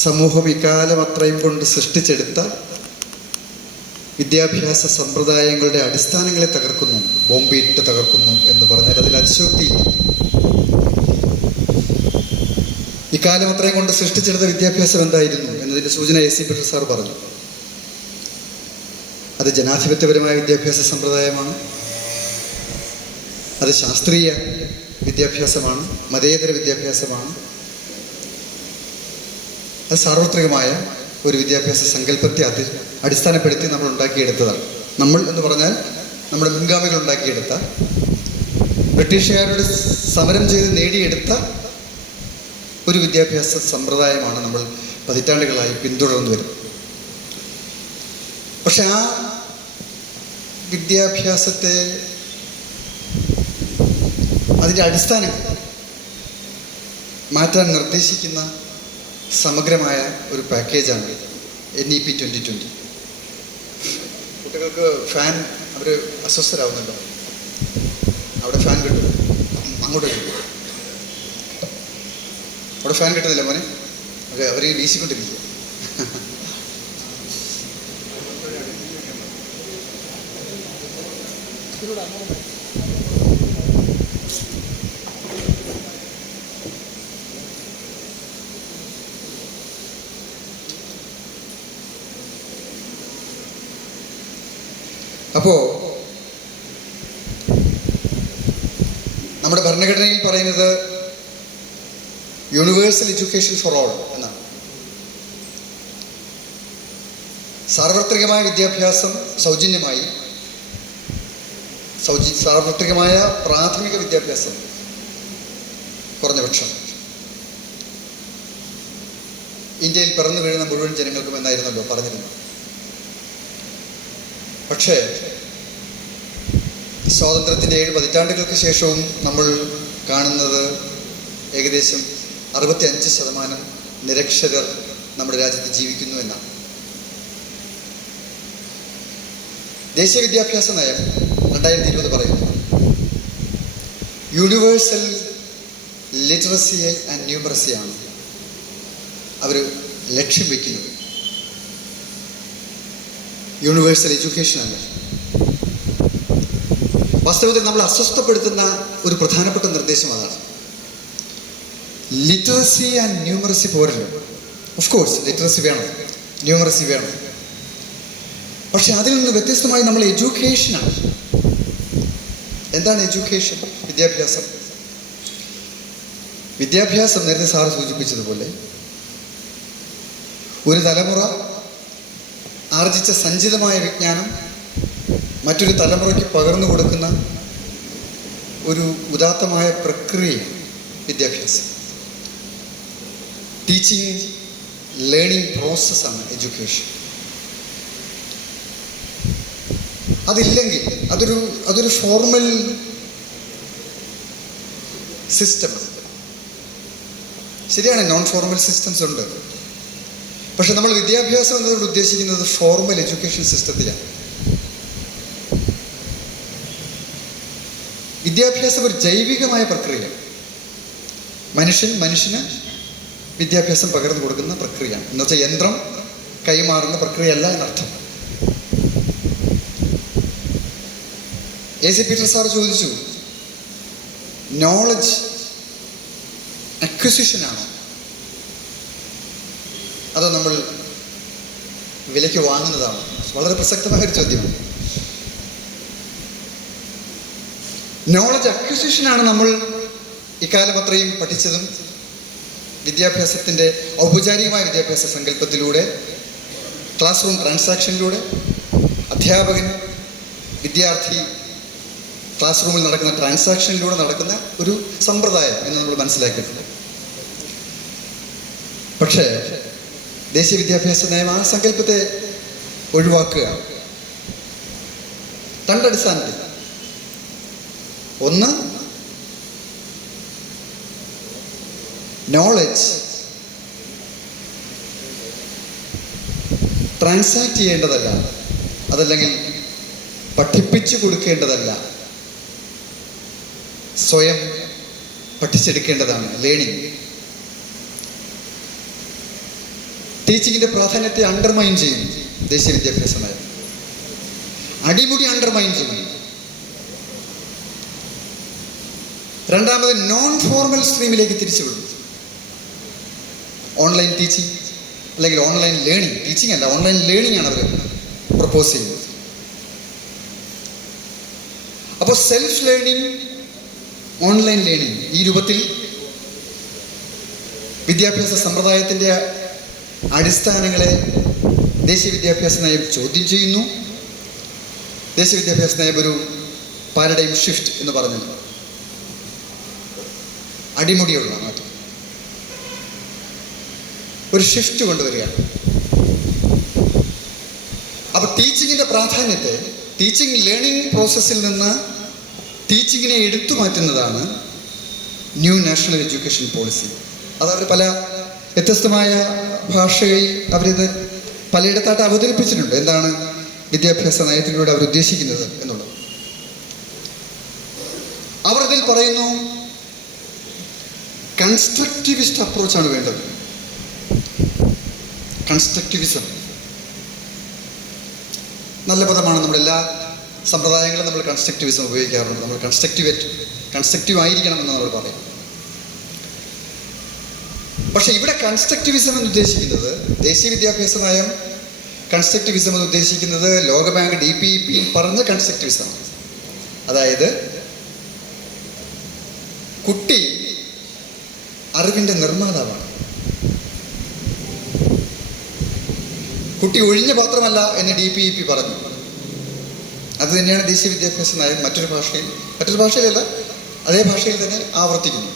സമൂഹം ഇക്കാലം അത്രയും കൊണ്ട് സൃഷ്ടിച്ചെടുത്ത വിദ്യാഭ്യാസ സമ്പ്രദായങ്ങളുടെ അടിസ്ഥാനങ്ങളെ തകർക്കുന്നു, ബോംബിട്ട് തകർക്കുന്നു എന്ന് പറഞ്ഞാൽ അതിൽ അതിശോക്തി. ഇക്കാലം അത്രയും കൊണ്ട് സൃഷ്ടിച്ചെടുത്ത വിദ്യാഭ്യാസം എന്തായിരുന്നു എന്നതിൻ്റെ സൂചന AC പീറ്റർ സാർ പറഞ്ഞു. അത് ജനാധിപത്യപരമായ വിദ്യാഭ്യാസ സമ്പ്രദായമാണ്, അത് ശാസ്ത്രീയ വിദ്യാഭ്യാസമാണ്, മതേതര വിദ്യാഭ്യാസമാണ്, അത് സാർവത്രികമായ ഒരു വിദ്യാഭ്യാസ സങ്കല്പത്തെ അടിസ്ഥാനപ്പെടുത്തി നമ്മൾ ഉണ്ടാക്കിയെടുത്തതാണ്. നമ്മൾ എന്ന് പറഞ്ഞാൽ നമ്മുടെ മുൻഗാമികൾ ഉണ്ടാക്കിയെടുത്ത, ബ്രിട്ടീഷുകാരോട് സമരം ചെയ്ത് നേടിയെടുത്ത ഒരു വിദ്യാഭ്യാസ സമ്പ്രദായമാണ് നമ്മൾ പതിറ്റാണ്ടുകളായി പിന്തുടർന്നു വരുന്നത്. പക്ഷെ ആ വിദ്യാഭ്യാസത്തെ, അതിൻ്റെ അടിസ്ഥാനം മാറ്റാൻ നിർദ്ദേശിക്കുന്ന സമഗ്രമായ ഒരു പാക്കേജാണ് NEP 2020. കുട്ടികൾക്ക് ഫാൻ, അവർ അസ്വസ്ഥരാകുന്നുണ്ടോ? അവിടെ ഫാൻ കിട്ടും, അങ്ങോട്ട് കിട്ടും. അവിടെ ഫാൻ കിട്ടുന്നില്ല മോനെ, അവർ വീശിക്കൊണ്ടിരിക്കുക. അപ്പോൾ നമ്മുടെ ഭരണഘടനയിൽ പറയുന്നത് യൂണിവേഴ്സൽ എഡ്യൂക്കേഷൻ ഫോർ ഓൾ എന്നാണ്. സാർവത്രികമായ വിദ്യാഭ്യാസം സൗജന്യമായി, സാർവത്രികമായ പ്രാഥമിക വിദ്യാഭ്യാസം കുറഞ്ഞപക്ഷം ഇന്ത്യയിൽ പിറന്നു വീഴുന്ന മുഴുവൻ ജനങ്ങൾക്കും എന്നായിരുന്നല്ലോ പറഞ്ഞിരുന്നത്. പക്ഷേ സ്വാതന്ത്ര്യത്തിൻ്റെ 7 പതിറ്റാണ്ടുകൾക്ക് ശേഷവും നമ്മൾ കാണുന്നത് ഏകദേശം 65% നിരക്ഷരർ നമ്മുടെ രാജ്യത്ത് ജീവിക്കുന്നു എന്നാണ്. ദേശീയ വിദ്യാഭ്യാസ നയം 2020 പറയുന്നു യൂണിവേഴ്സൽ ലിറ്ററസി ആൻഡ് ന്യൂമറസിയാണ് അവർ ലക്ഷ്യം വയ്ക്കുന്നത്, യൂണിവേഴ്സൽ എഡ്യൂക്കേഷൻ അല്ല. വാസ്തവത്തിൽ നമ്മൾ അസ്വസ്ഥപ്പെടുത്തുന്ന ഒരു പ്രധാനപ്പെട്ട നിർദ്ദേശം അതാണ്. ലിറ്ററസി ആൻഡ് ന്യൂമറസി പോരല്ലോ. ഓഫ് കോഴ്സ് ലിറ്ററസി വേണം, ന്യൂമറസി വേണം. പക്ഷെ അതിൽ നിന്ന് വ്യത്യസ്തമായി നമ്മൾ എഡ്യൂക്കേഷനാണ്. എന്താണ് എഡ്യൂക്കേഷൻ? വിദ്യാഭ്യാസം. വിദ്യാഭ്യാസം നേരത്തെ സാറ് സൂചിപ്പിച്ചതുപോലെ ഒരു തലമുറ ആർജിച്ച സഞ്ചിതമായ വിജ്ഞാനം മറ്റൊരു തലമുറയ്ക്ക് പകർന്നു കൊടുക്കുന്ന ഒരു ഉദാത്തമായ പ്രക്രിയ വിദ്യാഭ്യാസം. ടീച്ചിങ് ലേണിംഗ് പ്രോസസ്സാണ് എഡ്യൂക്കേഷൻ. അതില്ലെങ്കിൽ അതൊരു ഫോർമൽ സിസ്റ്റമാണ്. ശരിയാണ്, നോൺ ഫോർമൽ സിസ്റ്റംസ് ഉണ്ട്. പക്ഷെ നമ്മൾ വിദ്യാഭ്യാസം എന്നതുകൊണ്ട് ഉദ്ദേശിക്കുന്നത് ഫോർമൽ എഡ്യൂക്കേഷൻ സിസ്റ്റത്തിലാണ്. വിദ്യാഭ്യാസം ഒരു ജൈവികമായ പ്രക്രിയ, മനുഷ്യന് വിദ്യാഭ്യാസം പകർന്നു കൊടുക്കുന്ന പ്രക്രിയയാണ്. എന്നുവെച്ചാൽ യന്ത്രം കൈമാറുന്ന പ്രക്രിയയല്ല എന്നർത്ഥം. AC പീറ്റർ സാർ ചോദിച്ചു, നോളജ് അക്വിസിഷനാണോ അതോ നമ്മൾ വിലയ്ക്ക് വാങ്ങുന്നതാണോ? വളരെ പ്രസക്തമായ ഒരു ചോദ്യമാണ്. നോളജ് അക്വിസിഷനാണ് നമ്മൾ ഇക്കാലം അത്രയും പഠിച്ചതും വിദ്യാഭ്യാസത്തിൻ്റെ ഔപചാരികമായ വിദ്യാഭ്യാസ സങ്കല്പത്തിലൂടെ, ക്ലാസ് റൂം ട്രാൻസാക്ഷനിലൂടെ, അധ്യാപകൻ വിദ്യാർത്ഥി ക്ലാസ് റൂമിൽ നടക്കുന്ന ട്രാൻസാക്ഷനിലൂടെ നടക്കുന്ന ഒരു സമ്പ്രദായം എന്ന് നമ്മൾ മനസ്സിലാക്കിയിട്ടുണ്ട്. പക്ഷേ ദേശീയ വിദ്യാഭ്യാസ നയം ആ സങ്കല്പത്തെ ഒഴിവാക്കുക. രണ്ടടിസ്ഥാനത്തിൽ. ഒന്ന്, നോളജ് ട്രാൻസാക്ട് ചെയ്യേണ്ടതല്ല, അതല്ലെങ്കിൽ പഠിപ്പിച്ചു കൊടുക്കേണ്ടതല്ല, സ്വയം പഠിച്ചെടുക്കേണ്ടതാണ് ലേണിംഗ്. ടീച്ചിങ്ങിൻ്റെ പ്രാധാന്യത്തെ അണ്ടർമൈൻ ചെയ്യുന്നു ദേശീയ വിദ്യാഭ്യാസ നയം. അടിമുടി അണ്ടർമൈൻ ചെയ്യുന്നു. രണ്ടാമത് നോൺ ഫോർമൽ സ്ട്രീമിലേക്ക് തിരിച്ചുവിടുന്നു. ഓൺലൈൻ ടീച്ചിങ് അല്ലെങ്കിൽ ഓൺലൈൻ ലേണിംഗ്, ടീച്ചിങ് അല്ല, ഓൺലൈൻ ലേണിംഗ് ആണ് അവർ പ്രപ്പോസ് ചെയ്യുന്നത്. അപ്പോൾ സെൽഫ് ലേണിംഗ്, ഓൺലൈൻ ലേണിംഗ്, ഈ രൂപത്തിൽ വിദ്യാഭ്യാസ സമ്പ്രദായത്തിൻ്റെ അടിസ്ഥാനങ്ങളെ ദേശീയ വിദ്യാഭ്യാസ നയം ചോദ്യം ചെയ്യുന്നു. ദേശീയ വിദ്യാഭ്യാസ നയം ഒരു പാരഡൈം ഷിഫ്റ്റ് എന്ന് പറഞ്ഞു, അടിമുടിയുള്ള മാറ്റം, ഒരു ഷിഫ്റ്റ് കൊണ്ടുവരികയാണ്. അപ്പോൾ ടീച്ചിങ്ങിൻ്റെ പ്രാധാന്യത്തെ, ടീച്ചിങ് ലേണിംഗ് പ്രോസസ്സിൽ നിന്ന് ടീച്ചിങ്ങിനെ എടുത്തു മാറ്റുന്നതാണ് ന്യൂ നാഷണൽ എഡ്യൂക്കേഷൻ പോളിസി. അതവർ പല വ്യത്യസ്തമായ ഭാഷയിൽ അവരിത് പലയിടത്തായിട്ട് അവതരിപ്പിച്ചിട്ടുണ്ട്. എന്താണ് വിദ്യാഭ്യാസ നയത്തിലൂടെ അവർ ഉദ്ദേശിക്കുന്നത് എന്നുള്ളത്. അവർ ഇതിൽ പറയുന്നു കൺസ്ട്രക്റ്റിവിസ്റ്റ് അപ്രോച്ചാണ് വേണ്ടത്. കൺസ്ട്രക്റ്റിവിസം നല്ല പദമാണ്. നമ്മുടെ എല്ലാ സമ്പ്രദായങ്ങളും നമ്മൾ കൺസ്ട്രക്റ്റിവിസം ഉപയോഗിക്കാറുണ്ട്. നമ്മൾ കൺസ്ട്രക്റ്റീവ് ആയിരിക്കണം എന്ന് നമ്മൾ പറയും. പക്ഷെ ഇവിടെ കൺസ്ട്രക്റ്റിവിസം എന്ന് ഉദ്ദേശിക്കുന്നത്, ദേശീയ വിദ്യാഭ്യാസ നയം കൺസ്ട്രക്റ്റിവിസം എന്ന് ഉദ്ദേശിക്കുന്നത് ലോകബാങ്ക് DPEP പറഞ്ഞ കൺസ്ട്രക്റ്റിവിസമാണ്. അതായത് കുട്ടി അറിവിൻ്റെ നിർമ്മാതാവാണ്. കുട്ടി ഒഴിഞ്ഞ പാത്രമല്ല എന്ന് DPEP പറഞ്ഞു. അത് തന്നെയാണ് ദേശീയ വിദ്യാഭ്യാസ നയം മറ്റൊരു ഭാഷയിലല്ല, അതേ ഭാഷയിൽ തന്നെ ആവർത്തിക്കുന്നു.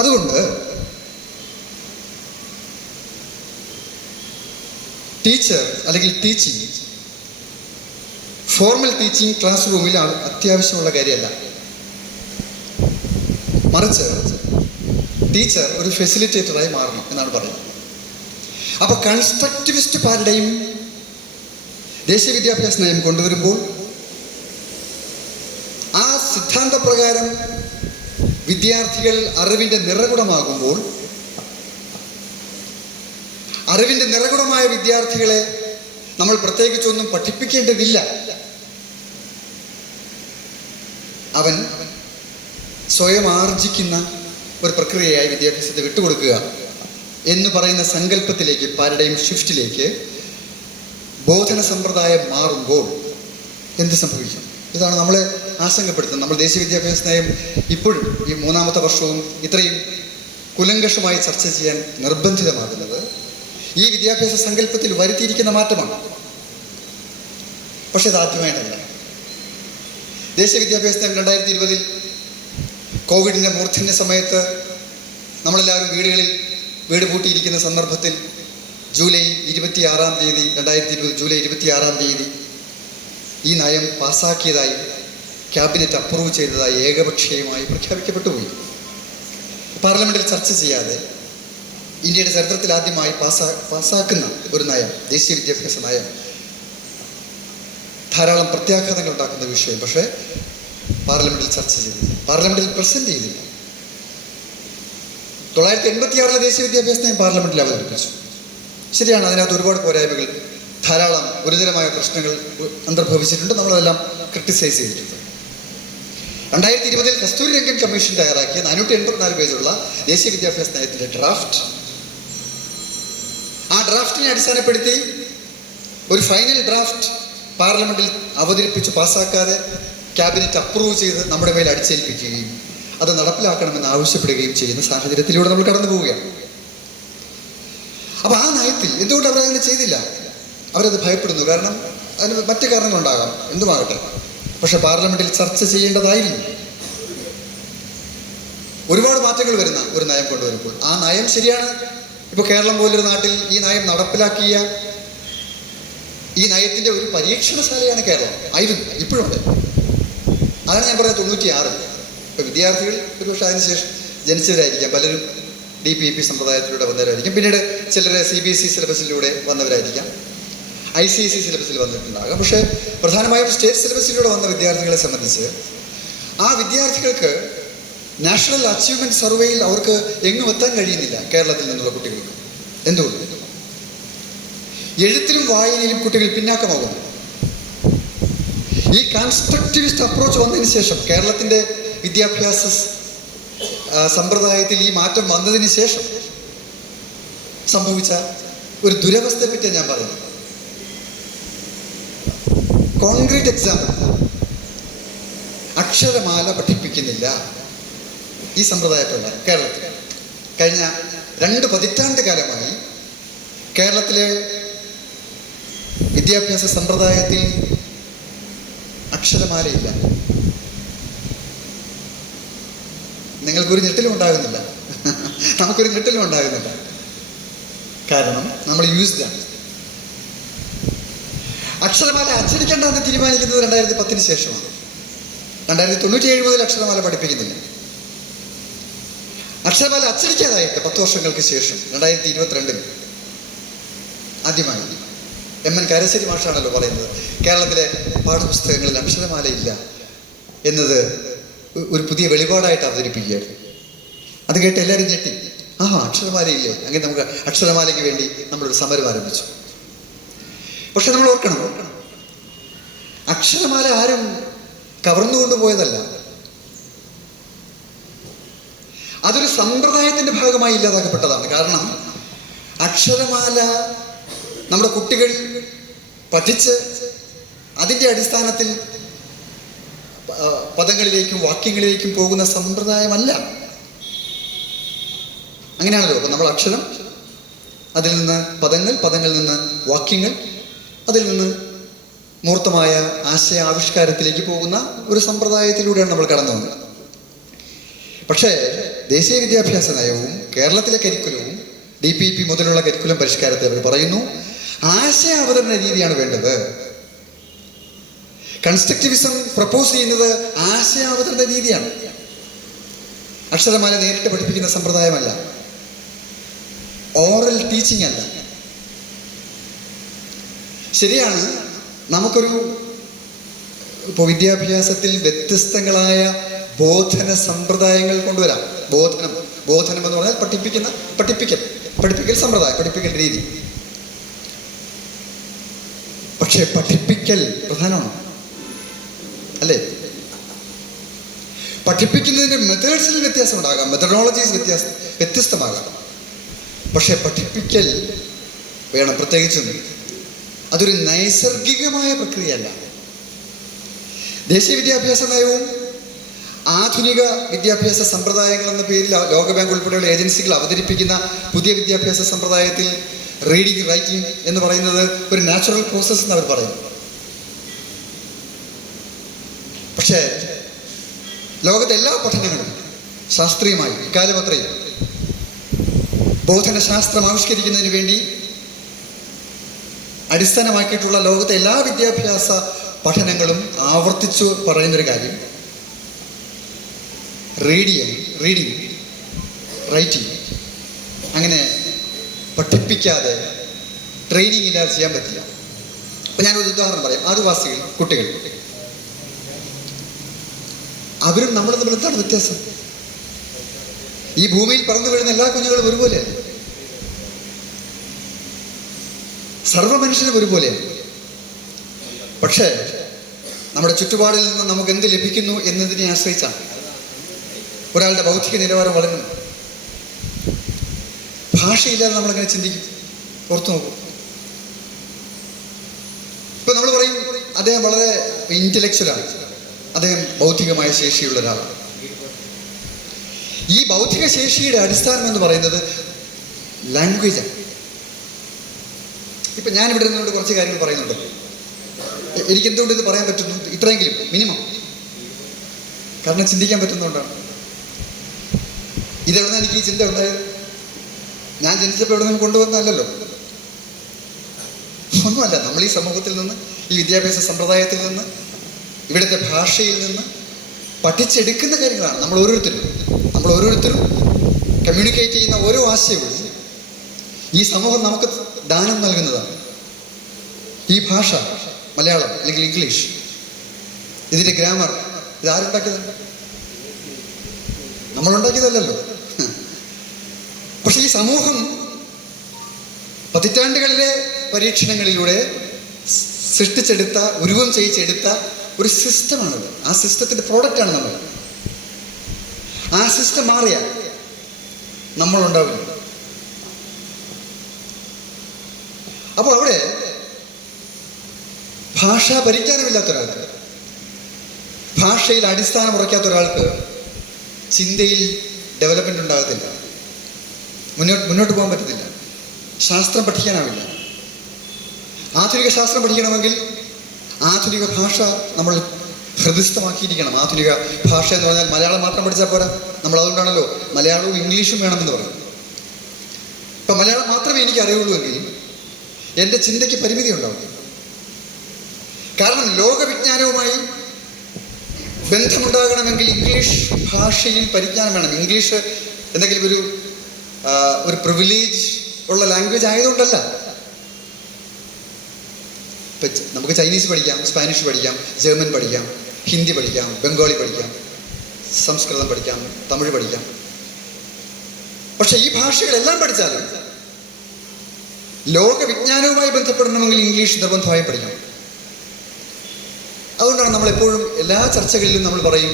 അതുകൊണ്ട് ടീച്ചർ അല്ലെങ്കിൽ ടീച്ചിങ്, ഫോർമൽ ടീച്ചിങ് ക്ലാസ് റൂമിൽ അത്യാവശ്യമുള്ള കാര്യമല്ല. മറിച്ച് ടീച്ചർ ഒരു ഫെസിലിറ്റേറ്ററായി മാറണം എന്നാണ് പറയുന്നത്. അപ്പോൾ കൺസ്ട്രക്റ്റിവിസ്റ്റ് പാരഡൈം ദേശീയ വിദ്യാഭ്യാസ നയം കൊണ്ടുവരുമ്പോൾ ആ സിദ്ധാന്തപ്രകാരം വിദ്യാർത്ഥികൾ അറിവിൻ്റെ നിറകുടമാകുമ്പോൾ, അറിവിൻ്റെ നിറകുടമായ വിദ്യാർത്ഥികളെ നമ്മൾ പ്രത്യേകിച്ചൊന്നും പഠിപ്പിക്കേണ്ടതില്ല. അവൻ സ്വയം ആർജിക്കുന്ന ഒരു പ്രക്രിയയായി വിദ്യാഭ്യാസത്തെ വിട്ടുകൊടുക്കുക എന്ന് പറയുന്ന സങ്കല്പത്തിലേക്ക്, പാരഡൈം ഷിഫ്റ്റിലേക്ക് ബോധന സമ്പ്രദായം മാറുമ്പോൾ എന്ത് സംഭവിക്കും? ഇതാണ് നമ്മളെ ആശങ്കപ്പെടുത്തുന്നത്. നമ്മൾ ദേശീയ വിദ്യാഭ്യാസ നയം ഇപ്പോഴും ഈ 3ാമത്തെ വർഷവും ഇത്രയും കുലങ്കഷമായി ചർച്ച ചെയ്യാൻ നിർബന്ധിതമാകുന്നത് ഈ വിദ്യാഭ്യാസ സങ്കല്പത്തിൽ വരുത്തിയിരിക്കുന്ന മാറ്റമാണ്. പക്ഷെ ഇത് ആദ്യമായിട്ടല്ല. ദേശീയ വിദ്യാഭ്യാസ നയം 2020 കോവിഡിൻ്റെ മൂർധന്യ സമയത്ത് നമ്മളെല്ലാവരും വീട് പൂട്ടിയിരിക്കുന്ന സന്ദർഭത്തിൽ ജൂലൈ 26 ഈ നയം പാസ്സാക്കിയതായി, ക്യാബിനറ്റ് അപ്രൂവ് ചെയ്തതായി ഏകപക്ഷീയമായി പ്രഖ്യാപിക്കപ്പെട്ടു പോയി. പാർലമെൻറ്റിൽ ചർച്ച ചെയ്യാതെ ഇന്ത്യയുടെ ചരിത്രത്തിൽ ആദ്യമായി പാസ്സാക്കുന്ന ഒരു നയം, ദേശീയ വിദ്യാഭ്യാസ നയം, ധാരാളം പ്രത്യാഘാതങ്ങൾ ഉണ്ടാക്കുന്ന വിഷയം. പക്ഷേ പാർലമെൻറ്റിൽ ചർച്ച ചെയ്തില്ല, പാർലമെൻറ്റിൽ പ്രസൻറ്റ് ചെയ്തില്ല. 1986 ദേശീയ വിദ്യാഭ്യാസ നയം പാർലമെൻറ്റിൽ അവതരിപ്പിച്ചു. ശരിയാണ്, അതിനകത്ത് ഒരുപാട് പോരായ്മകൾ, ധാരാളം ഗുരുതരമായ പ്രശ്നങ്ങൾ അന്തർഭവിച്ചിട്ടുണ്ട്. നമ്മളതെല്ലാം ക്രിട്ടിസൈസ് ചെയ്തിട്ടുണ്ട്. 2020 കസ്തൂരി രംഗൻ കമ്മീഷൻ തയ്യാറാക്കിയ 484 പേജുള്ള ദേശീയ വിദ്യാഭ്യാസ നയത്തിൻ്റെ ഡ്രാഫ്റ്റ്, ആ ഡ്രാഫ്റ്റിനെ അടിസ്ഥാനപ്പെടുത്തി ഒരു ഫൈനൽ ഡ്രാഫ്റ്റ് പാർലമെൻറ്റിൽ അവതരിപ്പിച്ച് പാസ്സാക്കാതെ ക്യാബിനറ്റ് അപ്രൂവ് ചെയ്ത് നമ്മുടെ മേൽ അടിച്ചേൽപ്പിക്കുകയും അത് നടപ്പിലാക്കണമെന്ന് ആവശ്യപ്പെടുകയും ചെയ്യുന്ന സാഹചര്യത്തിലൂടെ നമ്മൾ കടന്നു പോവുകയാണ്. അപ്പോൾ ആ നയത്തിൽ എന്തുകൊണ്ട് അവരങ്ങനെ ചെയ്തില്ല? അവരത് ഭയപ്പെടുന്നു. കാരണം അതിന് മറ്റു കാരണങ്ങളുണ്ടാകാം, എന്തുമാകട്ടെ. പക്ഷെ പാർലമെൻറ്റിൽ ചർച്ച ചെയ്യേണ്ടതായിരുന്നു. ഒരുപാട് മാറ്റങ്ങൾ വരുന്ന ഒരു നയം കൊണ്ടുവരുമ്പോൾ ആ നയം ശരിയാണ്. ഇപ്പോൾ കേരളം പോലൊരു നാട്ടിൽ ഈ നയം നടപ്പിലാക്കിയ, ഈ നയത്തിൻ്റെ ഒരു പരീക്ഷണശാലയാണ് കേരളം. ആയിരുന്നു, ഇപ്പോഴും ഉണ്ട്. അതാണ് ഞാൻ പറഞ്ഞത് 96. ഇപ്പോൾ വിദ്യാർത്ഥികൾ ഒരുപക്ഷെ അതിനുശേഷം ജനിച്ചവരായിരിക്കാം, പലരും DPEP സമ്പ്രദായത്തിലൂടെ വന്നവരായിരിക്കും, പിന്നീട് ചിലർ CBSE സിലബസിലൂടെ വന്നവരായിരിക്കാം, ICSE സിലബസിൽ വന്നിട്ടുണ്ടാകാം. പക്ഷേ പ്രധാനമായും സ്റ്റേറ്റ് സിലബസിലൂടെ വന്ന വിദ്യാർത്ഥികളെ സംബന്ധിച്ച് ആ വിദ്യാർത്ഥികൾക്ക് നാഷണൽ അച്ചീവ്മെന്റ് സർവേയിൽ അവർക്ക് എങ്ങും എത്താൻ കഴിയുന്നില്ല കേരളത്തിൽ നിന്നുള്ള കുട്ടികൾക്ക്. എന്തുകൊണ്ട്? എഴുത്തിലും വായനയിലും കുട്ടികൾ പിന്നാക്കമാകുന്നു. ഈ കൺസ്ട്രക്റ്റിവിസ്റ്റ് അപ്രോച്ച് വന്നതിന് ശേഷം, കേരളത്തിൻ്റെ വിദ്യാഭ്യാസ സമ്പ്രദായത്തിൽ ഈ മാറ്റം വന്നതിന് ശേഷം സംഭവിച്ച ഒരു ദുരവസ്ഥയെ പറ്റിയാണ് ഞാൻ പറയുന്നത്. കോൺക്രീറ്റ് എക്സാമ്പിൾ, അക്ഷരമാല പഠിപ്പിക്കുന്നില്ല ഈ സമ്പ്രദായപ്രകാരം കേരളത്തിൽ. കഴിഞ്ഞ 2 പതിറ്റാണ്ട് കാലമായി കേരളത്തിലെ വിദ്യാഭ്യാസ സമ്പ്രദായത്തിൽ അക്ഷരമാലയില്ല. നിങ്ങൾക്കൊരു ഞെട്ടലും ഉണ്ടാകുന്നില്ല, നമുക്കൊരു ഞെട്ടലും ഉണ്ടാകുന്നില്ല. കാരണം നമ്മൾ യൂസ്ഡ് ആണ്. അക്ഷരമാല അച്ചടിക്കേണ്ടെന്ന് തീരുമാനിക്കുന്നത് 2010 ശേഷമാണ്. 1997 മുതൽ അക്ഷരമാല പഠിപ്പിക്കുന്നില്ല. അക്ഷരമാല അച്ചടിക്കാതായിട്ട് 10 വർഷങ്ങൾക്ക് ശേഷം 2022 ആദ്യമായി എം.എൻ. കാരശ്ശേരി മാഷാണല്ലോ പറയുന്നത്, കേരളത്തിലെ പാഠപുസ്തകങ്ങളിൽ അക്ഷരമാല ഇല്ല എന്നത് ഒരു പുതിയ വെളിപാടായിട്ട് അവതരിപ്പിക്കുകയായിരുന്നു. അത് കേട്ട് എല്ലാവരും ഞെട്ടി. അക്ഷരമാലയില്ലേ, അങ്ങനെ നമുക്ക് അക്ഷരമാലയ്ക്ക് വേണ്ടി നമ്മളൊരു സമരം ആരംഭിച്ചു. പക്ഷെ നമ്മൾ ഓർക്കണം, അക്ഷരമാല ആരും കവർന്നുകൊണ്ടുപോയതല്ല. അതൊരു സമ്പ്രദായത്തിന്റെ ഭാഗമായി ഇല്ലാതാക്കപ്പെട്ടതാണ്. കാരണം അക്ഷരമാല നമ്മുടെ കുട്ടികൾ പഠിച്ച് അതിൻ്റെ അടിസ്ഥാനത്തിൽ പദങ്ങളിലേക്കും വാക്യങ്ങളിലേക്കും പോകുന്ന സമ്പ്രദായമല്ല. അങ്ങനെയാണല്ലോ. അപ്പം നമ്മൾ അക്ഷരം, അതിൽ നിന്ന് പദങ്ങൾ, പദങ്ങളിൽ നിന്ന് വാക്യങ്ങൾ, അതിൽ നിന്ന് മൂർത്തമായ ആശയ ആവിഷ്കാരത്തിലേക്ക് പോകുന്ന ഒരു സമ്പ്രദായത്തിലൂടെയാണ് നമ്മൾ കടന്നു വന്നത്. പക്ഷേ ദേശീയ വിദ്യാഭ്യാസ നയവും കേരളത്തിലെ കരിക്കുലവും DPP മുതലുള്ള കരിക്കുലം പരിഷ്കാരത്തെ അവർ പറയുന്നു ആശയ അവതരണ രീതിയാണ് വേണ്ടത്. കൺസ്ട്രക്റ്റിവിസം പ്രപ്പോസ് ചെയ്യുന്നത് ആശയ അവതരണ രീതിയാണ്. അക്ഷരമാല നേരിട്ട് പഠിപ്പിക്കുന്ന സമ്പ്രദായമല്ല, ഓറൽ ടീച്ചിങ് അല്ല. ശരിയാണ്, നമുക്കൊരു ഇപ്പോൾ വിദ്യാഭ്യാസത്തിൽ വ്യത്യസ്തങ്ങളായ ബോധന സമ്പ്രദായങ്ങൾ കൊണ്ടുവരാം. ബോധനം എന്ന് പറഞ്ഞാൽ പഠിപ്പിക്കൽ സമ്പ്രദായം, പഠിപ്പിക്കൽ രീതി. പക്ഷെ പഠിപ്പിക്കൽ പ്രധാനമാണ്, അല്ലേ? പഠിപ്പിക്കുന്നതിൻ്റെ മെത്തേഡ്സിൽ വ്യത്യാസം ഉണ്ടാകാം, മെത്തഡോളജീസ് വ്യത്യസ്തമാകാം. പക്ഷെ പഠിപ്പിക്കൽ വേണം. പ്രത്യേകിച്ചും അതൊരു നൈസർഗികമായ പ്രക്രിയയല്ല. ദേശീയ വിദ്യാഭ്യാസ നയവും ആധുനിക വിദ്യാഭ്യാസ സമ്പ്രദായങ്ങൾ എന്ന പേരിൽ ലോകബാങ്ക് ഉൾപ്പെടെയുള്ള ഏജൻസികൾ അവതരിപ്പിക്കുന്ന പുതിയ വിദ്യാഭ്യാസ സമ്പ്രദായത്തിൽ റീഡിങ്, റൈറ്റിംഗ് എന്ന് പറയുന്നത് ഒരു നാച്ചുറൽ പ്രോസസ് എന്ന് അവർ പറയുന്നു. പക്ഷേ ലോകത്തെ എല്ലാ പഠനങ്ങളും ശാസ്ത്രീയമായി ഇക്കാലം അത്രയും ബോധനശാസ്ത്രം ആവിഷ്കരിക്കുന്നതിന് വേണ്ടി അടിസ്ഥാനമാക്കിയിട്ടുള്ള ലോകത്തെ എല്ലാ വിദ്യാഭ്യാസ പഠനങ്ങളും ആവർത്തിച്ചു പറയുന്നൊരു കാര്യം, റീഡിങ്, റൈറ്റിംഗ് അങ്ങനെ പഠിപ്പിക്കാതെ, ട്രെയിനിങ് ഇല്ലാതെ ചെയ്യാൻ പറ്റില്ല. അപ്പം ഞാനൊരു ഉദാഹരണം പറയാം. ആദിവാസികൾ കുട്ടികൾ, അവരും നമ്മളും തമ്മിൽ എന്താണ് വ്യത്യാസം? ഈ ഭൂമിയിൽ പറന്നു വീഴുന്ന എല്ലാ കുഞ്ഞുങ്ങളും ഒരുപോലെയാണ്. സർവ്വ മനുഷ്യനും ഒരുപോലെയാണ്. പക്ഷേ നമ്മുടെ ചുറ്റുപാടിൽ നിന്ന് നമുക്ക് എന്ത് ലഭിക്കുന്നു എന്നതിനെ ആശ്രയിച്ചാണ് ഒരാളുടെ ബൗദ്ധിക നിലവാരം വളരുന്നു. ഭാഷയില്ലാതെ നമ്മളെങ്ങനെ ചിന്തിക്കും? ഓർത്തു നോക്കും. ഇപ്പൊ നമ്മൾ പറയും അദ്ദേഹം വളരെ ഇന്റലക്ച്വലാണ്, അദ്ദേഹം ബൗദ്ധികമായ ശേഷിയുള്ള ഒരാളാണ്. ഈ ബൗദ്ധിക ശേഷിയുടെ അടിസ്ഥാനം എന്ന് പറയുന്നത് ലാംഗ്വേജാണ്. ഇപ്പം ഞാനിവിടെ നിന്നുകൊണ്ട് കുറച്ച് കാര്യങ്ങൾ പറയുന്നുണ്ട്. എനിക്കെന്തുകൊണ്ട് ഇത് പറയാൻ പറ്റുന്നു? ഇത്രയെങ്കിലും മിനിമം. കാരണം ചിന്തിക്കാൻ പറ്റുന്നതുകൊണ്ടാണ്. ഇതെവിടെ നിന്ന് എനിക്ക് ഈ ചിന്ത ഉണ്ടായത്? ഞാൻ ജനിച്ചപ്പോൾ എവിടെ നിന്ന് കൊണ്ടുവന്നല്ലോ, ഒന്നുമല്ല. നമ്മൾ ഈ സമൂഹത്തിൽ നിന്ന്, ഈ വിദ്യാഭ്യാസ സമ്പ്രദായത്തിൽ നിന്ന്, ഇവിടുത്തെ ഭാഷയിൽ നിന്ന് പഠിച്ചെടുക്കുന്ന കാര്യങ്ങളാണ്. നമ്മൾ ഓരോരുത്തരും കമ്മ്യൂണിക്കേറ്റ് ചെയ്യുന്ന ഓരോ ആശയവും ഈ സമൂഹം നമുക്ക് ദാനം നൽകുന്നതാണ്. ഈ ഭാഷ, മലയാളം അല്ലെങ്കിൽ ഇംഗ്ലീഷ്, ഇതിൻ്റെ ഗ്രാമർ, ഇതാരുണ്ടാക്കിയതാണ്? നമ്മളുണ്ടാക്കിയതല്ലല്ലോ. പക്ഷെ ഈ സമൂഹം പതിറ്റാണ്ടുകളിലെ പരീക്ഷണങ്ങളിലൂടെ സൃഷ്ടിച്ചെടുത്ത, ഉരുവം ചെയ്യിച്ചെടുത്ത ഒരു സിസ്റ്റമാണത്. ആ സിസ്റ്റത്തിൻ്റെ പ്രോഡക്റ്റാണ് നമ്മൾ. ആ സിസ്റ്റം മാറിയാൽ നമ്മളുണ്ടാവില്ല. അപ്പോൾ അവിടെ ഭാഷാ പരിജ്ഞാനമില്ലാത്ത ഒരാൾക്ക്, ഭാഷയിൽ അടിസ്ഥാനം ഉറയ്ക്കാത്ത ഒരാൾക്ക് ചിന്തയിൽ ഡെവലപ്മെൻ്റ് ഉണ്ടാകത്തില്ല, മുന്നോട്ട് പോകാൻ പറ്റത്തില്ല, ശാസ്ത്രം പഠിക്കാനാവില്ല. ആധുനിക ശാസ്ത്രം പഠിക്കണമെങ്കിൽ ആധുനിക ഭാഷ നമ്മൾ ഹൃദയസ്ഥമാക്കിയിരിക്കണം. ആധുനിക ഭാഷ എന്ന് പറഞ്ഞാൽ മലയാളം മാത്രം പഠിച്ചാൽ പോരാ. നമ്മൾ അതുകൊണ്ടാണല്ലോ മലയാളവും ഇംഗ്ലീഷും വേണമെന്ന് പറയും. ഇപ്പം മലയാളം മാത്രമേ എനിക്ക് അറിയുള്ളൂ എങ്കിൽ എൻ്റെ ചിന്തയ്ക്ക് പരിമിതി ഉണ്ടാവും. കാരണം ലോകവിജ്ഞാനവുമായി ബന്ധമുണ്ടാകണമെങ്കിൽ ഇംഗ്ലീഷ് ഭാഷയിൽ പരിജ്ഞാനം വേണം. ഇംഗ്ലീഷ് എന്തെങ്കിലും ഒരു പ്രിവിലേജ് ഉള്ള ലാംഗ്വേജ് ആയതുകൊണ്ടല്ല. ഇപ്പം നമുക്ക് ചൈനീസ് പഠിക്കാം, സ്പാനിഷ് പഠിക്കാം, ജർമ്മൻ പഠിക്കാം, ഹിന്ദി പഠിക്കാം, ബംഗാളി പഠിക്കാം, സംസ്കൃതം പഠിക്കാം, തമിഴ് പഠിക്കാം. പക്ഷെ ഈ ഭാഷകളെല്ലാം പഠിച്ചാലും ലോകവിജ്ഞാനവുമായി ബന്ധപ്പെടണമെങ്കിൽ ഇംഗ്ലീഷ് നിർബന്ധമായും പഠിക്കണം. അതുകൊണ്ടാണ് നമ്മളെപ്പോഴും എല്ലാ ചർച്ചകളിലും നമ്മൾ പറയും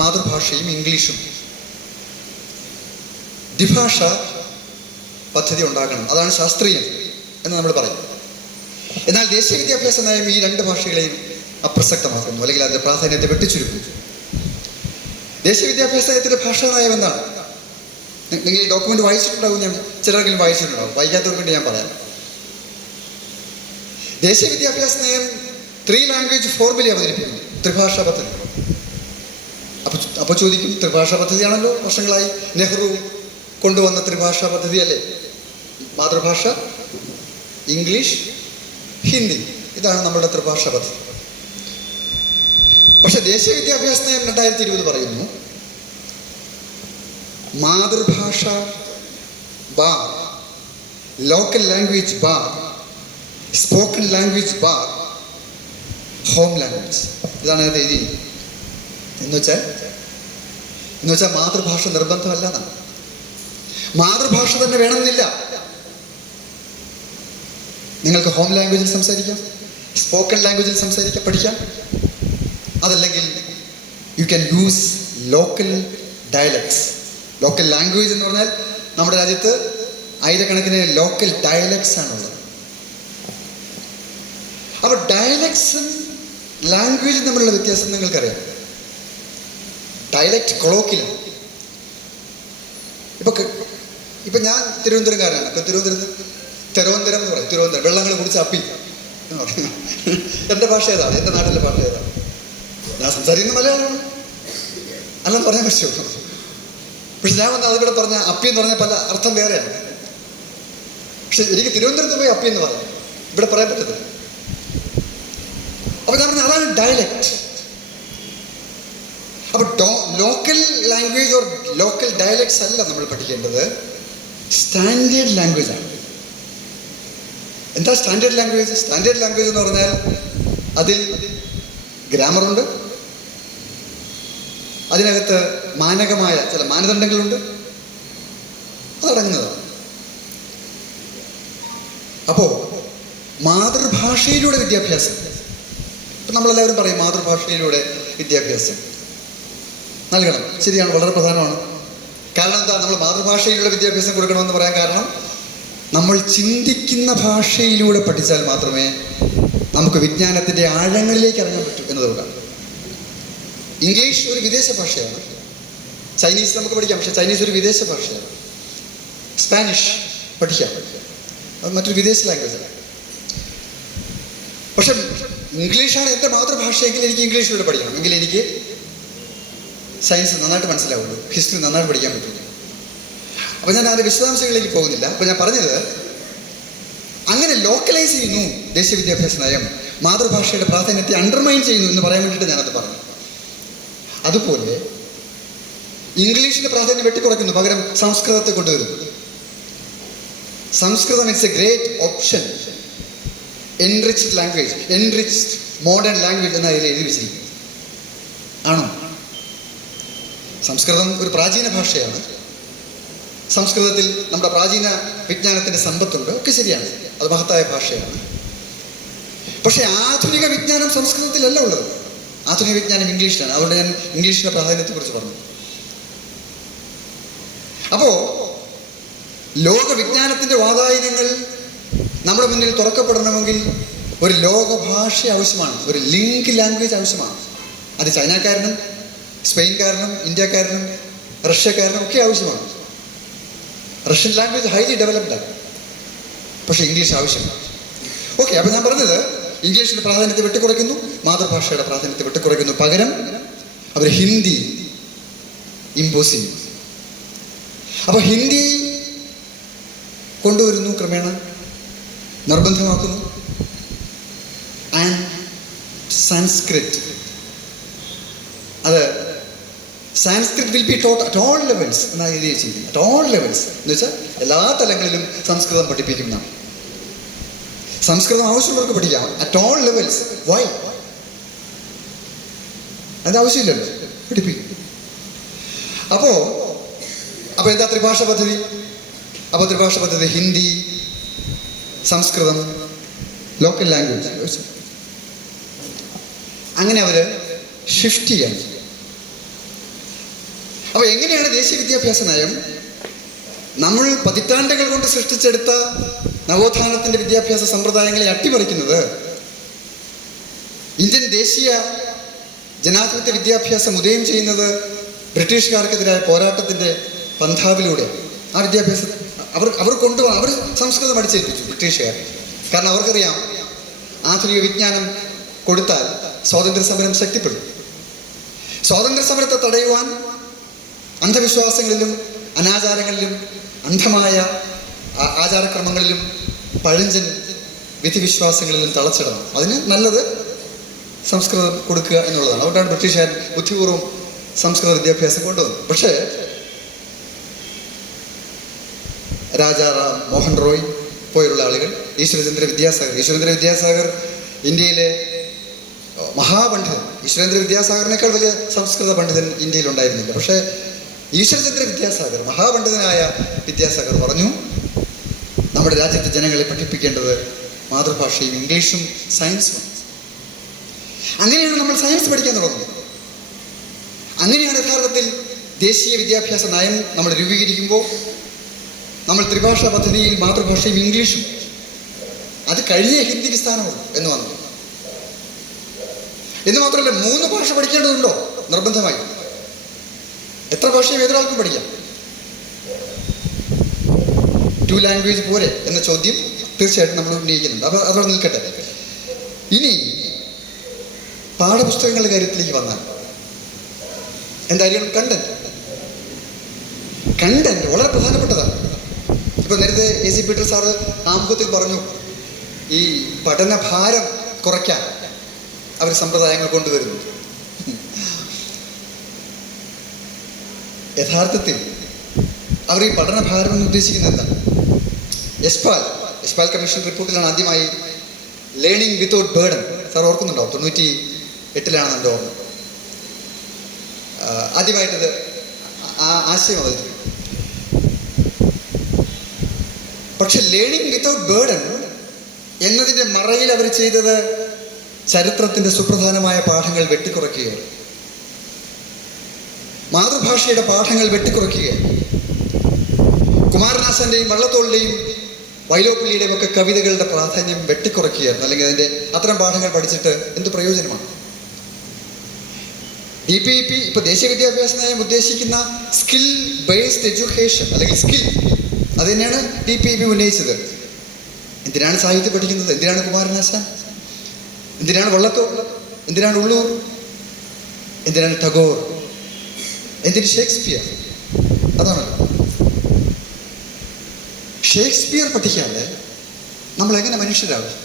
മാതൃഭാഷയും ഇംഗ്ലീഷും ദ്വിഭാഷ പദ്ധതി ഉണ്ടാക്കണം, അതാണ് ശാസ്ത്രീയം എന്ന് നമ്മൾ പറയും. എന്നാൽ ദേശീയ വിദ്യാഭ്യാസ നയം ഈ രണ്ട് ഭാഷകളെയും അപ്രസക്തമാക്കുന്നു, അല്ലെങ്കിൽ അതിൻ്റെ പ്രാധാന്യത്തെ വെട്ടിച്ചുരുക്കുന്നു. ദേശീയ വിദ്യാഭ്യാസ നയത്തിൻ്റെ ഭാഷാ നയം എന്താണ്? നിങ്ങൾ ഈ ഡോക്യുമെന്റ് വായിച്ചിട്ടുണ്ടാവും, ഞാൻ ചിലരെങ്കിലും വായിച്ചിട്ടുണ്ടാവും, വായിക്കാത്തവർക്ക് വേണ്ടി ഞാൻ പറയാം. ദേശീയ വിദ്യാഭ്യാസ നയം 3 ലാംഗ്വേജ് ഫോർമുല അവതരിപ്പിക്കുന്നു, ത്രിഭാഷാ പദ്ധതി. അപ്പോൾ ചോദിക്കും, ത്രിഭാഷാ പദ്ധതിയാണല്ലോ വർഷങ്ങളായി നെഹ്റു കൊണ്ടുവന്ന ത്രിഭാഷാ പദ്ധതിയല്ലേ? മാതൃഭാഷ, ഇംഗ്ലീഷ്, ഹിന്ദി, ഇതാണ് നമ്മുടെ ത്രിഭാഷാ പദ്ധതി. പക്ഷെ ദേശീയ വിദ്യാഭ്യാസ നയം 2020 പറയുന്നു മാതൃഭാഷ bar, local language bar, spoken language bar, home language. ഇതാണ് അത് എഴുതി. എന്ന് വെച്ചാൽ മാതൃഭാഷ നിർബന്ധമല്ല എന്നാണ്. മാതൃഭാഷ തന്നെ വേണമെന്നില്ല. നിങ്ങൾക്ക് ഹോം ലാംഗ്വേജിൽ സംസാരിക്കാം, സ്പോക്കൺ ലാംഗ്വേജിൽ സംസാരിക്കാം, പഠിക്കാം. അതല്ലെങ്കിൽ you can use local dialects. Local language എന്ന് പറഞ്ഞാൽ നമ്മുടെ രാജ്യത്ത് ആയിരക്കണക്കിന് ലോക്കൽ ഡയലക്ട്സ് ആണുള്ളത്. അപ്പോൾ ഡയലക്ട്സും ലാംഗ്വേജും തമ്മിലുള്ള വ്യത്യാസം നിങ്ങൾക്കറിയാം. ഡയലക്റ്റ് കൊളോക്കിലാണ്. ഇപ്പം ഞാൻ തിരുവനന്തപുരംകാരനാണ്. ഇപ്പം തിരുവനന്തപുരം എന്ന് പറയും. തിരുവനന്തപുരം വെള്ളങ്ങൾ കുടിച്ച് അപ്പി എന്ന് പറയും. എൻ്റെ ഭാഷ ഏതാണ്? എൻ്റെ നാട്ടിലെ ഭാഷ ഏതാണ്? ഞാൻ സംസാരിക്കുന്ന മലയാളമാണ്, അല്ലെന്ന് പറയാൻ പറ്റുമോ? പക്ഷെ ഞാൻ വന്ന് അതിവിടെ പറഞ്ഞ അപ്പി എന്ന് പറഞ്ഞാൽ പല അർത്ഥം വേറെയാണ്. പക്ഷെ എനിക്ക് തിരുവനന്തപുരത്ത് പോയി അപ്പി എന്ന് പറയാം, ഇവിടെ പറയാൻ പറ്റത്തില്ല. അപ്പോൾ ഞാൻ പറഞ്ഞ അതാണ് ഡയലക്റ്റ്. അപ്പോൾ local language or local dialects അല്ല നമ്മൾ പഠിക്കേണ്ടത്, സ്റ്റാൻഡേർഡ് ലാംഗ്വേജ് ആണ്. എന്താ സ്റ്റാൻഡേർഡ് ലാംഗ്വേജ്? സ്റ്റാൻഡേർഡ് ലാംഗ്വേജ് എന്ന് പറഞ്ഞാൽ അതിൽ ഗ്രാമറുണ്ട്, അതിനകത്ത് മാനകമായ ചില മാനദണ്ഡങ്ങളുണ്ട്, അതടങ്ങുന്നതാണ്. അപ്പോൾ മാതൃഭാഷയിലൂടെ വിദ്യാഭ്യാസം, ഇപ്പം നമ്മളെല്ലാവരും പറയും മാതൃഭാഷയിലൂടെ വിദ്യാഭ്യാസം നൽകണം. ശരിയാണ്, വളരെ പ്രധാനമാണ്. കാരണം എന്താ? നമ്മൾ മാതൃഭാഷയിലൂടെ വിദ്യാഭ്യാസം കൊടുക്കണമെന്ന് പറയാൻ കാരണം നമ്മൾ ചിന്തിക്കുന്ന ഭാഷയിലൂടെ പഠിച്ചാൽ മാത്രമേ നമുക്ക് വിജ്ഞാനത്തിൻ്റെ ആഴങ്ങളിലേക്ക് ഇറങ്ങാൻ പറ്റൂ എന്നതുകൊണ്ടാണ്. ഇംഗ്ലീഷ് ഒരു വിദേശ ഭാഷയാണ്. ചൈനീസ് നമുക്ക് പഠിക്കാം, പക്ഷേ ചൈനീസ് ഒരു വിദേശ ഭാഷയാണ്. സ്പാനിഷ് പഠിക്കാം, അത് മറ്റൊരു വിദേശ ലാംഗ്വേജാണ്. പക്ഷെ ഇംഗ്ലീഷാണ് എൻ്റെ മാതൃഭാഷയെങ്കിൽ എനിക്ക് ഇംഗ്ലീഷിലൂടെ പഠിക്കണം, എങ്കിൽ എനിക്ക് സയൻസ് നന്നായിട്ട് മനസ്സിലാവുള്ളൂ, ഹിസ്റ്ററി നന്നായിട്ട് പഠിക്കാൻ പറ്റുള്ളൂ. അപ്പോൾ ഞാൻ അതിൻ്റെ വിശദാംശങ്ങളിലേക്ക് പോകുന്നില്ല. അപ്പോൾ ഞാൻ പറഞ്ഞത്, അങ്ങനെ ലോക്കലൈസ് ചെയ്യുന്നു ദേശീയ വിദ്യാഭ്യാസ നയം, മാതൃഭാഷയുടെ പ്രാധാന്യത്തെ അണ്ടർമൈൻ ചെയ്യുന്നു എന്ന് പറയാൻ വേണ്ടിയിട്ട് ഞാനത് പറഞ്ഞു. അതുപോലെ ഇംഗ്ലീഷിൻ്റെ പ്രാധാന്യം വെട്ടിക്കുറയ്ക്കുന്നു, പകരം സംസ്കൃതത്തെ കൊണ്ടുവരുന്നു. Sanskrit it's a great option, enriched language, enriched modern language എന്ന് അതിൽ എഴുതി വെച്ചിരിക്കും. ആണോ? സംസ്കൃതം ഒരു പ്രാചീന ഭാഷയാണ്. സംസ്കൃതത്തിൽ നമ്മുടെ പ്രാചീന വിജ്ഞാനത്തിൻ്റെ സമ്പത്തുണ്ട്, ഒക്കെ ശരിയാണ്, അത് മഹത്തായ ഭാഷയാണ്. പക്ഷേ ആധുനിക വിജ്ഞാനം സംസ്കൃതത്തിലല്ല ഉള്ളത്. ആധുനിക വിജ്ഞാനം ഇംഗ്ലീഷിലാണ്. അതുകൊണ്ട് ഞാൻ ഇംഗ്ലീഷിൻ്റെ പ്രാധാന്യത്തെക്കുറിച്ച് പറഞ്ഞു. അപ്പോൾ ലോകവിജ്ഞാനത്തിൻ്റെ വാതായനങ്ങൾ നമ്മുടെ മുന്നിൽ തുറക്കപ്പെടണമെങ്കിൽ ഒരു ലോകഭാഷ ആവശ്യമാണ്, ഒരു ലിങ്ക് ലാംഗ്വേജ് ആവശ്യമാണ്. അത് ചൈനക്കാരനും സ്പെയിൻകാരനും ഇന്ത്യക്കാരനും റഷ്യക്കാരനും ഒക്കെ ആവശ്യമാണ്. റഷ്യൻ ലാംഗ്വേജ് ഹൈലി ഡെവലപ്ഡാണ്, പക്ഷേ ഇംഗ്ലീഷ് ആവശ്യമാണ്. ഓക്കെ, അപ്പോൾ ഞാൻ പറഞ്ഞത് ഇംഗ്ലീഷിൻ്റെ പ്രാധാന്യത്തെ വെട്ടിക്കുറയ്ക്കുന്നു, മാതൃഭാഷയുടെ പ്രാധാന്യത്തെ വെട്ടിക്കുറയ്ക്കുന്നു. പകരം അവർ ഹിന്ദി ഇമ്പോസ് ചെയ്യും. അപ്പോൾ ഹിന്ദി കൊണ്ടുവരുന്നു, ക്രമേണ നിർബന്ധമാക്കുന്നു. ആൻഡ് സാൻസ്ക്രിറ്റ്, അത് Sanskrit will be taught at all levels എന്നാണ് എഴുതി വെച്ചിരിക്കുന്നത്. അറ്റ് ഓൾ ലെവൽസ് എന്ന് വെച്ചാൽ എല്ലാ തലങ്ങളിലും സംസ്കൃതം പഠിപ്പിക്കുന്നതാണ്. സംസ്കൃതം ആവശ്യമുള്ളവർക്ക് പഠിക്കാം അറ്റ് ഓൾ ലെവൽസ്. വൈ? അത് ആവശ്യമില്ലല്ലോ, പഠിപ്പിക്കും. അപ്പോൾ എന്താ ത്രിഭാഷ പദ്ധതി? അപ്പോൾ ത്രിഭാഷ പദ്ധതി ഹിന്ദി, സംസ്കൃതം, ലോക്കൽ ലാംഗ്വേജ്, അങ്ങനെ അവർ ഷിഫ്റ്റ് ചെയ്യാൻ. അപ്പോൾ എങ്ങനെയാണ് ദേശീയ വിദ്യാഭ്യാസ നയം നമ്മൾ പതിറ്റാണ്ടുകൾ കൊണ്ട് സൃഷ്ടിച്ചെടുത്ത നവോത്ഥാനത്തിൻ്റെ വിദ്യാഭ്യാസ സമ്പ്രദായങ്ങളെ അട്ടിമറിക്കുന്നത്? ഇന്ത്യൻ ദേശീയ ജനാധിപത്യ വിദ്യാഭ്യാസം ഉദയം ചെയ്യുന്നത് ബ്രിട്ടീഷുകാർക്കെതിരായ പോരാട്ടത്തിൻ്റെ പന്ഥാവിലൂടെ. ആ വിദ്യാഭ്യാസം അവർ കൊണ്ടുപോകാൻ അവർ സംസ്കൃതം അടിച്ചേൽപ്പിച്ചു ബ്രിട്ടീഷുകാർ. കാരണം അവർക്കറിയാം ആധുനിക വിജ്ഞാനം കൊടുത്താൽ സ്വാതന്ത്ര്യ സമരം ശക്തിപ്പെടും. സ്വാതന്ത്ര്യ സമരത്തെ തടയുവാൻ അന്ധവിശ്വാസങ്ങളിലും അനാചാരങ്ങളിലും അന്ധമായ ആചാരക്രമങ്ങളിലും പഴഞ്ചൻ വിധിവിശ്വാസങ്ങളിലും തളച്ചിടണം. അതിന് നല്ലത് സംസ്കൃതം കൊടുക്കുക എന്നുള്ളതാണ്. അതുകൊണ്ടാണ് ബ്രിട്ടീഷുകാർ ബുദ്ധിപൂർവ്വം സംസ്കൃത വിദ്യാഭ്യാസം കൊണ്ടുവന്നത്. പക്ഷേ രാജാറാം മോഹൻ റോയ് പോലുള്ള ആളുകൾ, ഈശ്വരചന്ദ്ര വിദ്യാസാഗർ ഇന്ത്യയിലെ മഹാപണ്ഡിതൻ. ഈശ്വരചന്ദ്ര വിദ്യാസാഗറിനേക്കാൾ വലിയ സംസ്കൃത പണ്ഡിതൻ ഇന്ത്യയിൽ ഉണ്ടായിരുന്നില്ല. പക്ഷേ ഈശ്വരചന്ദ്ര വിദ്യാസാഗർ, മഹാപണ്ഡിതനായ വിദ്യാസാഗർ പറഞ്ഞു, നമ്മുടെ രാജ്യത്തെ ജനങ്ങളെ പഠിപ്പിക്കേണ്ടത് മാതൃഭാഷയും ഇംഗ്ലീഷും സയൻസും. അങ്ങനെയാണ് നമ്മൾ സയൻസ് പഠിക്കാൻ തുടങ്ങുന്നത്. അങ്ങനെയാണ് യഥാർത്ഥത്തിൽ ദേശീയ വിദ്യാഭ്യാസ നയം നമ്മൾ രൂപീകരിക്കുമ്പോൾ നമ്മൾ ത്രിഭാഷാ പദ്ധതിയിൽ മാതൃഭാഷയും ഇംഗ്ലീഷും, അത് കഴിഞ്ഞേ ഹിന്ദിക്ക് സ്ഥാനമുള്ളൂ എന്ന് വന്നു. എന്ന് മാത്രമല്ല, 3 ഭാഷ പഠിക്കേണ്ടതുണ്ടോ നിർബന്ധമായി? എത്ര ഭാഷയും ഏതൊരാൾക്കും പഠിക്കാം. 2 ലാംഗ്വേജ് പോരെ എന്ന ചോദ്യം തീർച്ചയായിട്ടും നമ്മൾ ഉന്നയിക്കുന്നുണ്ട്. അപ്പോൾ അതോടെ നിൽക്കട്ടെ. ഇനി പാഠപുസ്തകങ്ങളുടെ കാര്യത്തിലേക്ക് വന്നാൽ എന്തായാലും കണ്ടന്റ് വളരെ പ്രധാനപ്പെട്ടതാണ്. ഇപ്പൊ നേരത്തെ AC പീറ്റർ സാറ് ആമുഖത്തിൽ പറഞ്ഞു, ഈ പഠനഭാരം കുറയ്ക്കാൻ അവർ സമ്പ്രദായങ്ങൾ കൊണ്ടുവരുന്നു. യഥാർത്ഥത്തിൽ അവർ ഈ പഠനഭാരം എന്ന് ഉദ്ദേശിക്കുന്നത് എന്താണ്? യശ്പാൽ കമ്മീഷൻ റിപ്പോർട്ടിലാണ് ആദ്യമായി ലേണിംഗ് വിത്തൗട്ട് ബേർഡൻ, സാർ ഓർക്കുന്നുണ്ടോ? 98 എൻ്റെ ഓർമ്മ. ആദ്യമായിട്ടത് ആ ആശയം അവതരിപ്പിക്കും. പക്ഷെ ലേണിംഗ് വിത്തൗട്ട് ബേർഡൻ എന്നതിൻ്റെ മറയിൽ അവർ ചെയ്തത് ചരിത്രത്തിൻ്റെ സുപ്രധാനമായ പാഠങ്ങൾ വെട്ടിക്കുറയ്ക്കുകയാണ്. മാതൃഭാഷയുടെ പാഠങ്ങൾ വെട്ടിക്കുറയ്ക്കുകയാണ്. കുമാരനാശാന്റെയും വള്ളത്തോളിൻ്റെയും വൈലോപ്പിള്ളിയുടെയും ഒക്കെ കവിതകളുടെ പ്രാധാന്യം വെട്ടിക്കുറയ്ക്കുകയായിരുന്നു. അല്ലെങ്കിൽ അതിൻ്റെ അത്തരം പാഠങ്ങൾ പഠിച്ചിട്ട് എന്ത് പ്രയോജനമാണ്? DPEP ഇപ്പോൾ ദേശീയ വിദ്യാഭ്യാസ നയം ഉദ്ദേശിക്കുന്ന സ്കിൽ ബേസ്ഡ് എഡ്യൂക്കേഷൻ അല്ലെങ്കിൽ സ്കിൽ, അത് തന്നെയാണ് DPEP ഉന്നയിച്ചത്. എന്തിനാണ് സാഹിത്യം പഠിക്കുന്നത്? എന്തിനാണ് കുമാരനാശാൻ? എന്തിനാണ് വള്ളത്തോൾ? എന്തിനാണ് ഉള്ളൂർ? എന്തിനാണ് ടാഗോർ? എന്തിന് ഷേക്സ്പിയർ? അതാണല്ലോ. ഷേക്സ്പിയർ പഠിക്കാതെ നമ്മളെങ്ങനെ മനുഷ്യരാകും?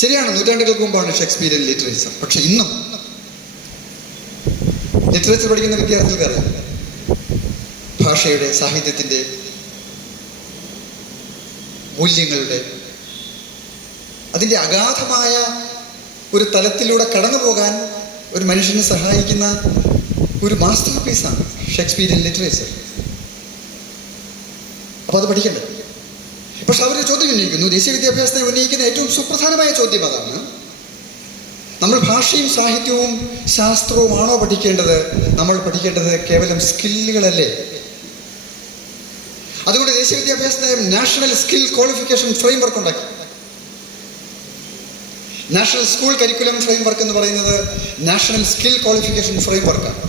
ശരിയാണ്, നൂറ്റാണ്ടുകൾക്ക് മുമ്പാണ് ഷേക്സ്പിയറിയൻ ലിറ്ററേച്ചർ. പക്ഷെ ഇന്നും ലിറ്ററേച്ചർ പഠിക്കുന്ന വിദ്യാർത്ഥികൾക്കറിയാം ഭാഷയുടെ, സാഹിത്യത്തിൻ്റെ, മൂല്യങ്ങളുടെ, അതിൻ്റെ അഗാധമായ ഒരു തലത്തിലൂടെ കടന്നു പോകാൻ ഒരു മനുഷ്യനെ സഹായിക്കുന്ന ഒരു മാസ്റ്റർ പീസാണ് ഷേക്സ്പിയറിയൻ ലിറ്ററേച്ചർ. അപ്പോൾ അത് പഠിക്കണ്ടേ? പക്ഷെ അവർ ചോദ്യം ഉന്നയിക്കുന്നു, ദേശീയ വിദ്യാഭ്യാസത്തെ ഉന്നയിക്കുന്ന ഏറ്റവും സുപ്രധാനമായ ചോദ്യം അതാണ്, നമ്മൾ ഭാഷയും സാഹിത്യവും ശാസ്ത്രവുമാണോ പഠിക്കേണ്ടത്? നമ്മൾ പഠിക്കേണ്ടത് കേവലം സ്കില്ലുകളല്ലേ? അതുകൊണ്ട് ദേശീയ വിദ്യാഭ്യാസ നയം നാഷണൽ സ്കിൽ ക്വാളിഫിക്കേഷൻ ഫ്രെയിംവർക്ക് ഉണ്ടാക്കി. നാഷണൽ സ്കൂൾ കരിക്കുലം ഫ്രെയിംവർക്ക് എന്ന് പറയുന്നത് നാഷണൽ സ്കിൽ ക്വാളിഫിക്കേഷൻ ഫ്രെയിംവർക്കാണ്.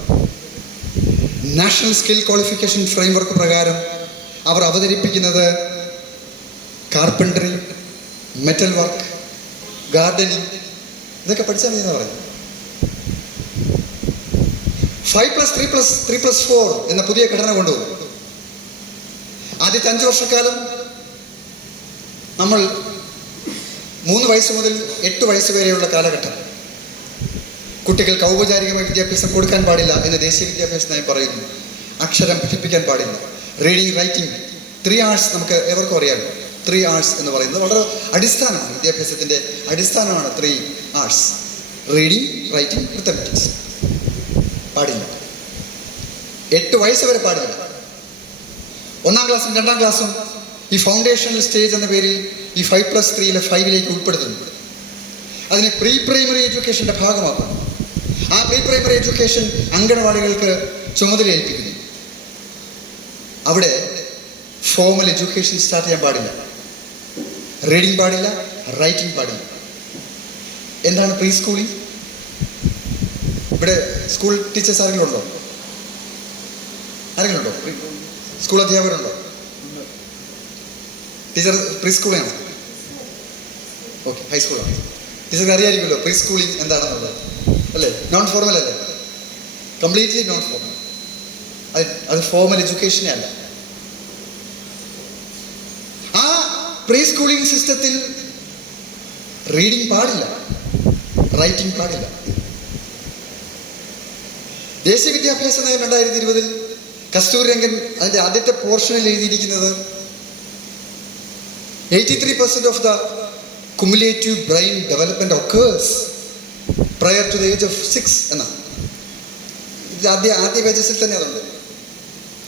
നാഷണൽ സ്കിൽ ക്വാളിഫിക്കേഷൻ ഫ്രെയിംവർക്ക് പ്രകാരം അവർ അവതരിപ്പിക്കുന്നത് കാർപ്പൻട്രി, മെറ്റൽ വർക്ക്, ഗാർഡനിങ്, ഇതൊക്കെ പഠിച്ചാൽ മതി എന്ന് പറയും. 5+3+3+4 എന്ന പുതിയ ഘടന കൊണ്ടുവന്നു. ആദ്യത്തെ 5 വർഷക്കാലം നമ്മൾ 3 വയസ്സ് മുതൽ 8 വയസ്സ് വരെയുള്ള കാലഘട്ടം കുട്ടികൾക്ക് ഔപചാരികമായ വിദ്യാഭ്യാസം കൊടുക്കാൻ പാടില്ല എന്ന് ദേശീയ വിദ്യാഭ്യാസ നയം പറയുന്നു. അക്ഷരം പഠിപ്പിക്കാൻ പാടില്ല. റീഡിങ്, റൈറ്റിംഗ് 3 hours നമുക്ക് എവർക്കും അറിയാമല്ലോ. 3 hours എന്ന് പറയുന്നത് വളരെ അടിസ്ഥാനമാണ്, വിദ്യാഭ്യാസത്തിൻ്റെ അടിസ്ഥാനമാണ് 3 hours. റീഡിങ്, റൈറ്റിംഗ്, അരിത്മെറ്റിക്സ് പാടില്ല. 8 വയസ്സ് വരെ പാടില്ല. 1-ാം ക്ലാസ്സും 2-ാം ക്ലാസ്സും ഈ ഫൗണ്ടേഷണൽ സ്റ്റേജ് എന്ന പേരിൽ ഈ 5+3 5 ഉൾപ്പെടുത്തുന്നു. അതിനെ പ്രീ പ്രൈമറി എഡ്യൂക്കേഷൻ്റെ ഭാഗമാക്കുന്നു. ആ പ്രീ പ്രൈമറി എഡ്യൂക്കേഷൻ അംഗനവാടികൾക്ക് ചുമതല ഏൽപ്പിക്കുന്നു. അവിടെ ഫോമൽ എഡ്യൂക്കേഷൻ സ്റ്റാർട്ട് ചെയ്യാൻ പാടില്ല. റീഡിങ് പാടില്ല, റൈറ്റിംഗ് പാടില്ല. എന്താണ് പ്രീ സ്കൂളിംഗ്? ഇവിടെ സ്കൂൾ ടീച്ചേഴ്സ് ആരെങ്കിലും ഉണ്ടോ? സ്കൂൾ അധ്യാപകരുണ്ടോ? ടീച്ചർ പ്രീ സ്കൂളാണ്. ഓക്കെ, ഹൈസ്കൂളാണ്. ടീച്ചർക്ക് അറിയാമായിരിക്കുമല്ലോ പ്രീ സ്കൂളിംഗ് എന്താണെന്നുള്ളത്, അല്ലേ? നോൺ ഫോർമൽ അല്ലേ? Completely non formal. അത് ഫോർമൽ എഡ്യൂക്കേഷനേ അല്ല. ആ പ്രീ സ്കൂളിംഗ് സിസ്റ്റത്തിൽ റീഡിങ് പാടില്ല, റൈറ്റിംഗ് പാടില്ല. ദേശീയ വിദ്യാഭ്യാസ നയം 2020 കസ്തൂരി രംഗൻ അതിൻ്റെ ആദ്യത്തെ പോർഷനിൽ എഴുതിയിരിക്കുന്നത് 83% of the cumulative brain development occurs prior to the age of 6 എന്നാണ്. ഇത് ആദ്യ പേജസിൽ തന്നെ അതുണ്ട്.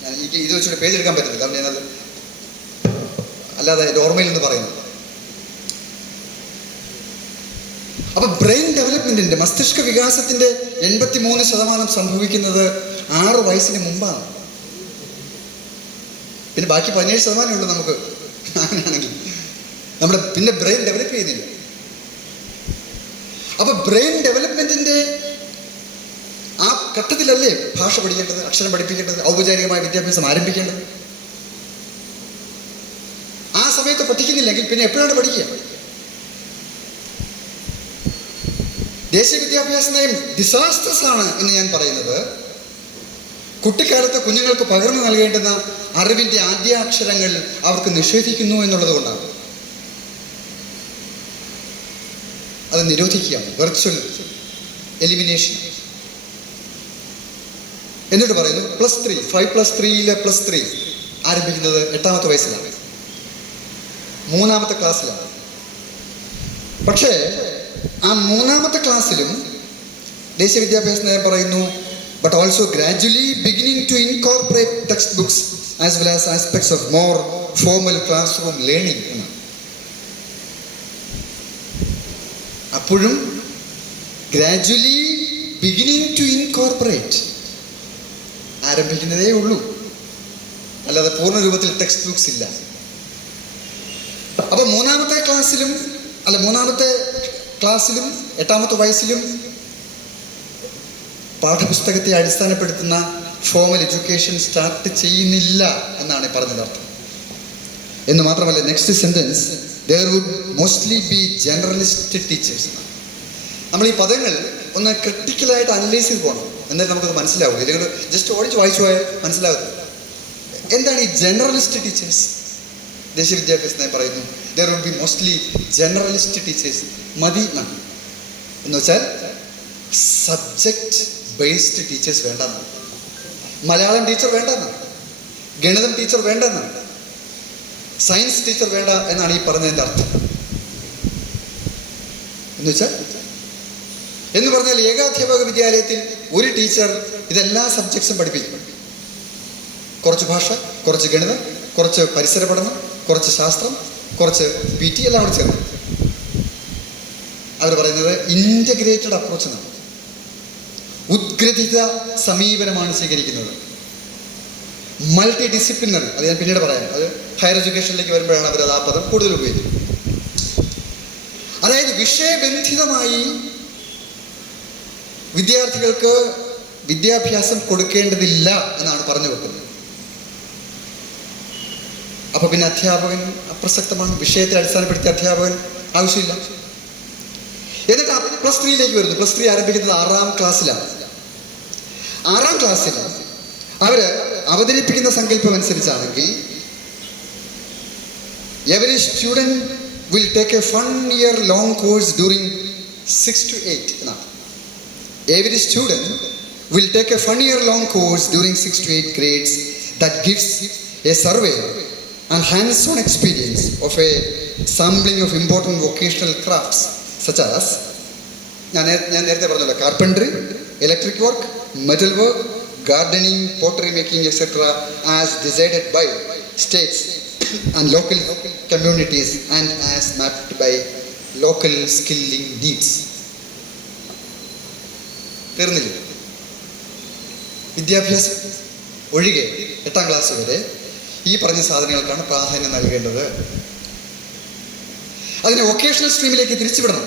എനിക്ക് ഇത് വെച്ചിട്ട് പേജ് എടുക്കാൻ പറ്റുന്നില്ല, കാരണം ഞാനത് അല്ലാതെ ഓർമ്മയിൽ നിന്ന് പറയുന്നത്. അപ്പൊ ബ്രെയിൻ ഡെവലപ്മെന്റിന്റെ, മസ്തിഷ്ക വികാസത്തിന്റെ 83% സംഭവിക്കുന്നത് 6 വയസ്സിന് മുമ്പാണ്. പിന്നെ ബാക്കി 17% ഉള്ളൂ നമുക്ക്. അങ്ങനെയാണെങ്കിൽ നമ്മുടെ പിന്നെ ബ്രെയിൻ ഡെവലപ്പ് ചെയ്യുന്നില്ല. അപ്പൊ ബ്രെയിൻ ഡെവലപ്മെന്റിന്റെ ആ ഘട്ടത്തിലല്ലേ ഭാഷ പഠിക്കേണ്ടത്, അക്ഷരം പഠിപ്പിക്കേണ്ടത്, ഔപചാരികമായ വിദ്യാഭ്യാസം ആരംഭിക്കേണ്ടത്. ആ സമയത്ത് പഠിക്കുന്നില്ലെങ്കിൽ പിന്നെ എപ്പോഴാണ് പഠിക്കുക? ദേശീയ വിദ്യാഭ്യാസ നയം ഡിസാസ്റ്റർസ് ആണ് എന്ന് ഞാൻ പറയുന്നത് കുട്ടിക്കാലത്ത് കുഞ്ഞുങ്ങൾക്ക് പകർന്നു നൽകേണ്ടുന്ന അറിവിൻ്റെ ആദ്യാക്ഷരങ്ങൾ അവർക്ക് നിഷേധിക്കുന്നു എന്നുള്ളത് കൊണ്ടാണ്. അത് നിരോധിക്കുകയാണ്, വെർച്വൽ എലിമിനേഷൻ. എന്നിട്ട് പറയുന്നു +3, 5+3 +3 ആരംഭിക്കുന്നത് 8ാമത്തെ വയസ്സിലാണ്, 3ാമത്തെ ക്ലാസ്സിലാണ്. പക്ഷേ ആ 3ാമത്തെ ക്ലാസ്സിലും ദേശീയ വിദ്യാഭ്യാസ നയം പറയുന്നു but also gradually beginning to incorporate textbooks as well as aspects of more formal classroom learning. അപ്പോഴും ഗ്രാജുവലി ബിഗിനിങ് ടു ഇൻകോർപ്പറേറ്റ് ആരംഭിക്കുന്നതേ ഉള്ളൂ, അല്ലാതെ പൂർണ്ണ രൂപത്തിൽ ടെക്സ്റ്റ് ബുക്സ് ഇല്ല. അപ്പൊ 3ാമത്തെ ക്ലാസ്സിലും 8ാമത്തെ വയസ്സിലും പാഠപുസ്തകത്തെ അടിസ്ഥാനപ്പെടുത്തുന്ന ഫോമൽ എഡ്യൂക്കേഷൻ സ്റ്റാർട്ട് ചെയ്യുന്നില്ല എന്നാണ് പറഞ്ഞത് അർത്ഥം. എന്ന് മാത്രമല്ല, next sentence there would mostly be generalist teachers. നമ്മൾ ഈ പദങ്ങൾ ഒന്ന് ക്രിട്ടിക്കലായിട്ട് അനലൈസ് ചെയ്ത് പോകണം, എന്നാലും നമുക്കത് മനസ്സിലാവും. ഇല്ലെങ്കിൽ ജസ്റ്റ് ഓടിച്ച് വായിച്ചു പോയാൽ മനസ്സിലാവുന്നത്. എന്താണ് ഈ ജനറലിസ്റ്റ് ടീച്ചേഴ്സ്? ദേശീയ വിദ്യാഭ്യാസ നയം പറയുന്നു there would be mostly generalist teachers. മതി എന്നാണ്. എന്ന് വെച്ചാൽ സബ്ജക്റ്റ് ബേസ്ഡ് ടീച്ചേഴ്സ് വേണ്ടെന്നാണ്. മലയാളം ടീച്ചർ വേണ്ടെന്നാണ്, ഗണിതം ടീച്ചർ വേണ്ടെന്നാണ്, സയൻസ് ടീച്ചർ വേണ്ട എന്നാണ് ഈ പറഞ്ഞതിൻ്റെ അർത്ഥം. എന്ന് വെച്ചാൽ എന്ന് പറഞ്ഞാൽ ഏകാധ്യാപക വിദ്യാലയത്തിൽ ഒരു ടീച്ചർ ഇതെല്ലാ സബ്ജക്ട്സും പഠിപ്പിക്കും. കുറച്ച് ഭാഷ, കുറച്ച് ഗണിതം, കുറച്ച് പരിസര പഠനം, കുറച്ച് ശാസ്ത്രം, കുറച്ച് PT എല്ലാം കൂടെ ചേർന്ന് അവർ പറയുന്നത് ഇൻ്റഗ്രേറ്റഡ് അപ്രോച്ച് എന്നാണ്. ഉദ്ഗ്രഥിത സമീപനമാണ് സ്വീകരിക്കുന്നത്. മൾട്ടി ഡിസിപ്ലിനറി, അത് ഞാൻ പിന്നീട് പറയാം. അത് ഹയർ എഡ്യൂക്കേഷനിലേക്ക് വരുമ്പോഴാണ് അവർ ആ പദം കൂടുതൽ ഉപയോഗിക്കുന്നത്. അതായത് വിഷയബന്ധിതമായി വിദ്യാർത്ഥികൾക്ക് വിദ്യാഭ്യാസം കൊടുക്കേണ്ടതില്ല എന്നാണ് പറഞ്ഞു വെക്കുന്നത്. അപ്പൊ പിന്നെ അധ്യാപകൻ അപ്രസക്തമാണ്. വിഷയത്തെ അടിസ്ഥാനപ്പെടുത്തിയ അധ്യാപകൻ ആവശ്യമില്ല. എന്നിട്ട് +3 വരുന്നു. +3 ആരംഭിക്കുന്നത് 6ാം ക്ലാസ്സിലാണ്. 6ാം ക്ലാസ്സിൽ അവര് അവതരിപ്പിക്കുന്ന സങ്കല്പം അനുസരിച്ചാണെങ്കിൽ every student will take a 1 year long course during 6 to 8 എന്നാണ്. Every student will take a 1 year long course during 6 to 8 grades that gives a survey and hands-on experience of a sampling of important vocational crafts such as ഞാൻ നേരത്തെ പറഞ്ഞല്ലോ, carpentry, electric work, metal work, gardening, pottery making, etc. as decided by states and local communities and as mapped by local skilling needs. തീർന്നില്ല. വിദ്യാഭ്യാസം ഒഴികെ 8ാം class വരെ ഈ പറഞ്ഞ സാധനങ്ങൾക്കാണ് പ്രാധാന്യം നൽകേണ്ടത്. അതിനെ വൊക്കേഷണൽ സ്ട്രീമിലേക്ക് തിരിച്ചുവിടണം.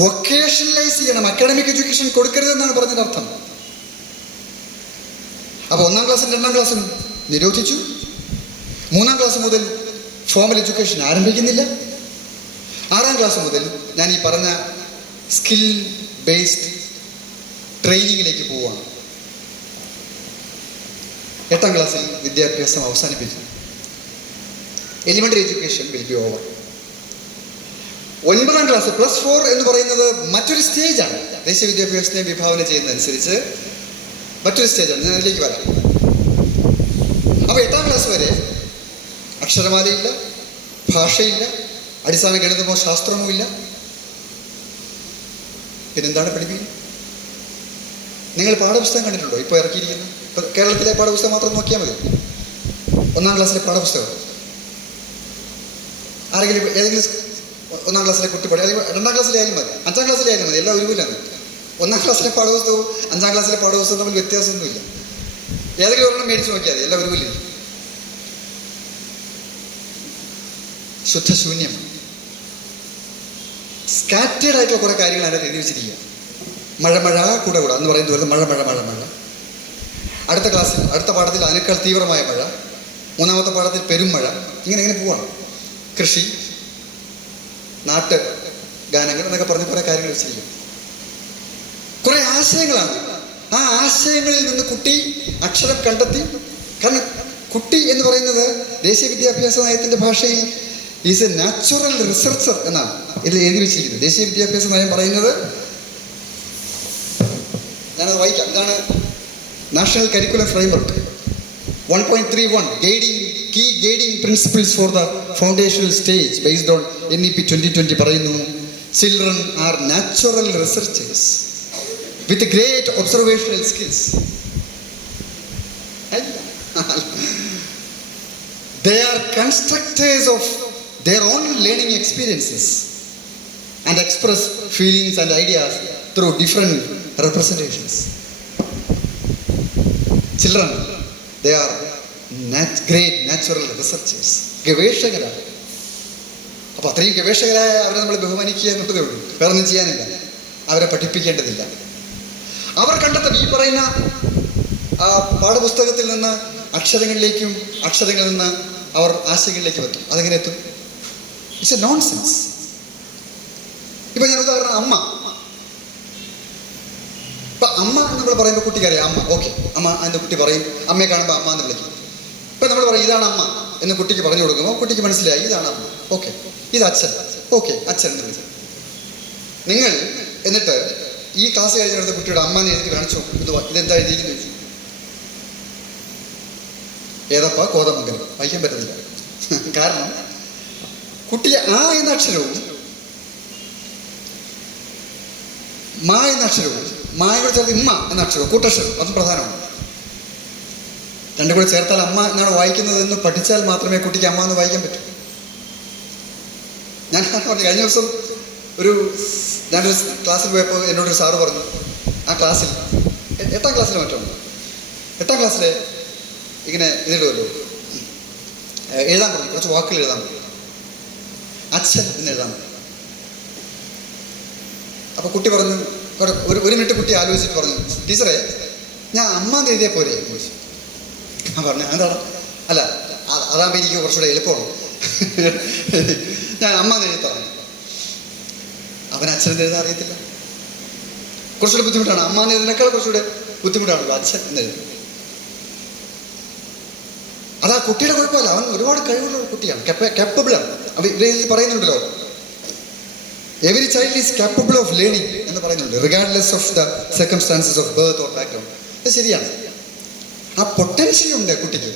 വൊക്കേഷണലൈസ് ചെയ്യണം. അക്കാഡമിക് എഡ്യൂക്കേഷൻ കൊടുക്കരുതെന്നാണ് പറഞ്ഞതിൻ്റെ അർത്ഥം. അപ്പോൾ 1ാം ക്ലാസ്സും 2ാം ക്ലാസ്സും നിരോധിച്ചു. 3ാം ക്ലാസ് മുതൽ ഫോമൽ എഡ്യൂക്കേഷൻ ആരംഭിക്കുന്നില്ല. 6ാം ക്ലാസ് മുതൽ ഞാൻ ഈ പറഞ്ഞ സ്കിൽ ബേസ്ഡ് ട്രെയിനിങ്ങിലേക്ക് പോവുകയാണ്. 8ാം ക്ലാസ്സിൽ വിദ്യാഭ്യാസം അവസാനിപ്പിക്കും. Elementary education will be over. 9ാം class +4 എന്ന് പറയുന്നത് മറ്റൊരു സ്റ്റേജാണ്. ദേശീയ വിദ്യാഭ്യാസത്തെ വിഭാവന ചെയ്യുന്നതനുസരിച്ച് മറ്റൊരു സ്റ്റേജാണ്. ഞാൻ അതിലേക്ക് വരാം. അപ്പോൾ 8ാം ക്ലാസ് വരെ അക്ഷരമാലയില്ല, ഭാഷയില്ല, അടിസ്ഥാന ഗണിതമോ ശാസ്ത്രമോ ഇല്ല. പിന്നെന്താണ് പഠിപ്പിക്കുന്നത്? നിങ്ങൾ പാഠപുസ്തകം കണ്ടിട്ടുണ്ടോ? ഇപ്പോൾ ഇറക്കിയിരിക്കുന്നത് ഇപ്പോൾ കേരളത്തിലെ പാഠപുസ്തകം മാത്രം നോക്കിയാൽ മതി. 1ാം ക്ലാസ്സിലെ പാഠപുസ്തകം ആരെങ്കിലും ഏതെങ്കിലും 1ാം ക്ലാസ്സിലെ കുട്ടി അല്ലെങ്കിൽ 2ാം ക്ലാസ്സിലെ ആയാലും മതി, 5ാം ക്ലാസ്സിലെ ആയാലും മതി, എല്ലാം ഒരുപോലെയാണ്. 1ാം ക്ലാസ്സിലെ പാഠപുസ്തകവും 5ാം ക്ലാസ്സിലെ പാഠപുസ്തകം തമ്മിൽ വ്യത്യാസമൊന്നുമില്ല. ഏതെങ്കിലും ഒരെണ്ണം മേടിച്ച് നോക്കിയാൽ മതി, എല്ലാം ഒരുപോലെ. ശുദ്ധശൂന്യം, സ്കാറ്റേഡ് ആയിട്ടുള്ള കുറേ കാര്യങ്ങൾ അതിനകത്ത് എഴുതി വെച്ചിരിക്കുക. മഴ കൂടെ എന്ന് പറയുന്നത് പോലെ മഴ. അടുത്ത ക്ലാസ്സിൽ അടുത്ത പാഠത്തിൽ അതിനേക്കാൾ തീവ്രമായ മഴ, 3ാമത്തെ പാഠത്തിൽ പെരുമഴ. ഇങ്ങനെ പോവാണ്. കൃഷി, നാട്ട് ഗാനങ്ങൾ എന്നൊക്കെ പറഞ്ഞ് കുറേ കാര്യങ്ങൾ വെച്ചിരിക്കും. കുറേ ആശയങ്ങളാണ്. ആ ആശയങ്ങളിൽ നിന്ന് കുട്ടി അക്ഷരം കണ്ടെത്തി. കാരണം കുട്ടി എന്ന് പറയുന്നത് ദേശീയ വിദ്യാഭ്യാസ നയത്തിൻ്റെ ഭാഷയിൽ ഈസ് എ നാച്ചുറൽ റിസർച്ചർ എന്നാണ് ഇതിൽ എഴുതി വെച്ചിരിക്കുന്നത്. ദേശീയ വിദ്യാഭ്യാസ നയം പറയുന്നത്, ഞാനത് വായിക്കാം. ഇതാണ് national curriculum framework 1.31 key guiding principles for the foundational stage based on NEP 2020 പറയുന്നു, children are natural researchers with great observational skills. They are constructors of their own learning experiences and express feelings and ideas through different representations. Children, they are great natural researchers. ഗവേഷകരാണ്. അപ്പോൾ അത്രയും ഗവേഷകരായ അവരെ നമ്മൾ ബഹുമാനിക്കുക എന്നുള്ളതേ ഉള്ളൂ, വേറെ ഒന്നും ചെയ്യാനില്ല. അവരെ പഠിപ്പിക്കേണ്ടതില്ല. അവർ കണ്ടെത്തും ഈ പറയുന്ന പാഠപുസ്തകത്തിൽ നിന്ന് അക്ഷരങ്ങളിലേക്കും അക്ഷരങ്ങളിൽ നിന്ന് അവർ ആശയങ്ങളിലേക്ക് എത്തും. അതെങ്ങനെ എത്തും? It's A nonsense. ഇപ്പം ഞാൻ ഉദാഹരണം, അമ്മ നമ്മൾ പറയുമ്പോൾ കുട്ടിക്കറിയാം അമ്മ. ഓക്കെ, അമ്മ എന്ന് കുട്ടി പറയും. അമ്മയെ കാണുമ്പോൾ അമ്മ എന്ന് വിളിക്കും. ഇപ്പം നമ്മൾ പറയും ഇതാണ് അമ്മ എന്ന് കുട്ടിക്ക് പറഞ്ഞു കൊടുക്കുമ്പോൾ കുട്ടിക്ക് മനസ്സിലായി ഇതാണ് അമ്മ. ഓക്കെ, ഇത് അച്ഛൻ. ഓക്കെ, അച്ഛൻ എന്ന് വിളിച്ചു. നിങ്ങൾ എന്നിട്ട് ഈ ക്ലാസ് കഴിഞ്ഞെടുത്ത കുട്ടിയുടെ അമ്മ എന്ന് എഴുതി കാണിച്ചു. ഇതെന്താ എഴുതിയിരിക്കുന്നു ചോദിച്ചു. ഏതപ്പ കോതമംഗലം വായിക്കാൻ പറ്റുന്നില്ല. കാരണം കുട്ടിയെ ആ എന്ന അക്ഷരവും മാ എന്ന അക്ഷരവും മായോട് ചേർത്ത് ഇമ്മ എന്ന അക്ഷരവും കൂട്ടക്ഷരം, അതും പ്രധാനമാണ്. രണ്ടും കൂടെ ചേർത്താൽ അമ്മ എന്നാണ് വായിക്കുന്നതെന്ന് പഠിച്ചാൽ മാത്രമേ കുട്ടിക്ക് അമ്മ എന്ന് വായിക്കാൻ പറ്റൂ. ഞാൻ പറഞ്ഞു, കഴിഞ്ഞ ദിവസം ഞാനൊരു ക്ലാസ്സിൽ പോയപ്പോൾ എന്നോടൊരു സാറ് പറഞ്ഞു, ആ ക്ലാസ്സിൽ 8ാം ക്ലാസ്സിൽ മറ്റുണ്ട്, 8ാം ക്ലാസ്സിൽ ഇങ്ങനെ ഇതിടുമല്ലോ, എഴുതാൻ പറഞ്ഞു, കുറച്ച് വാക്കുകൾ എഴുതാൻ പറഞ്ഞു, അച്ഛൻ എന്ന് എഴുതാൻ പറഞ്ഞു. അപ്പോൾ കുട്ടി പറഞ്ഞു, ഒരു മിനിറ്റ് കുട്ടി ആലോചിച്ചിട്ട് പറഞ്ഞു, ടീച്ചറെ ഞാൻ അമ്മ എന്ന് എഴുതിയാൽ പോരെ ചോദിച്ചു. ഞാൻ പറഞ്ഞു, എന്താണ്? അല്ല, അതാകുമ്പോൾ എനിക്ക് കുറച്ചുകൂടെ എളുപ്പമാണ്, ഞാൻ അമ്മ എന്ന് എഴുതി പറഞ്ഞു. അവൻ അച്ഛൻ എഴുതാൻ അറിയത്തില്ല, കുറച്ചുകൂടെ ബുദ്ധിമുട്ടാണ്. അമ്മ എന്ന് എഴുതുന്നേക്കാൾ കുറച്ചുകൂടെ ബുദ്ധിമുട്ടാണല്ലോ അച്ഛൻ എന്ന് എഴുതുന്നത്. അതാ കുട്ടിയുടെ കുഴപ്പമില്ല, അവൻ ഒരുപാട് കഴിവുള്ള കുട്ടിയാണ്, കാപ്പബിളാണ്. ഇതിൽ പറയുന്നുണ്ടല്ലോ, every child is capable of learning എന്ന് പറയുന്നുണ്ട്, regardless of the circumstances of birth or background. അത് ശരിയാണ്, ആ പൊട്ടൻഷ്യൽ ഉണ്ട് കുട്ടിക്ക്.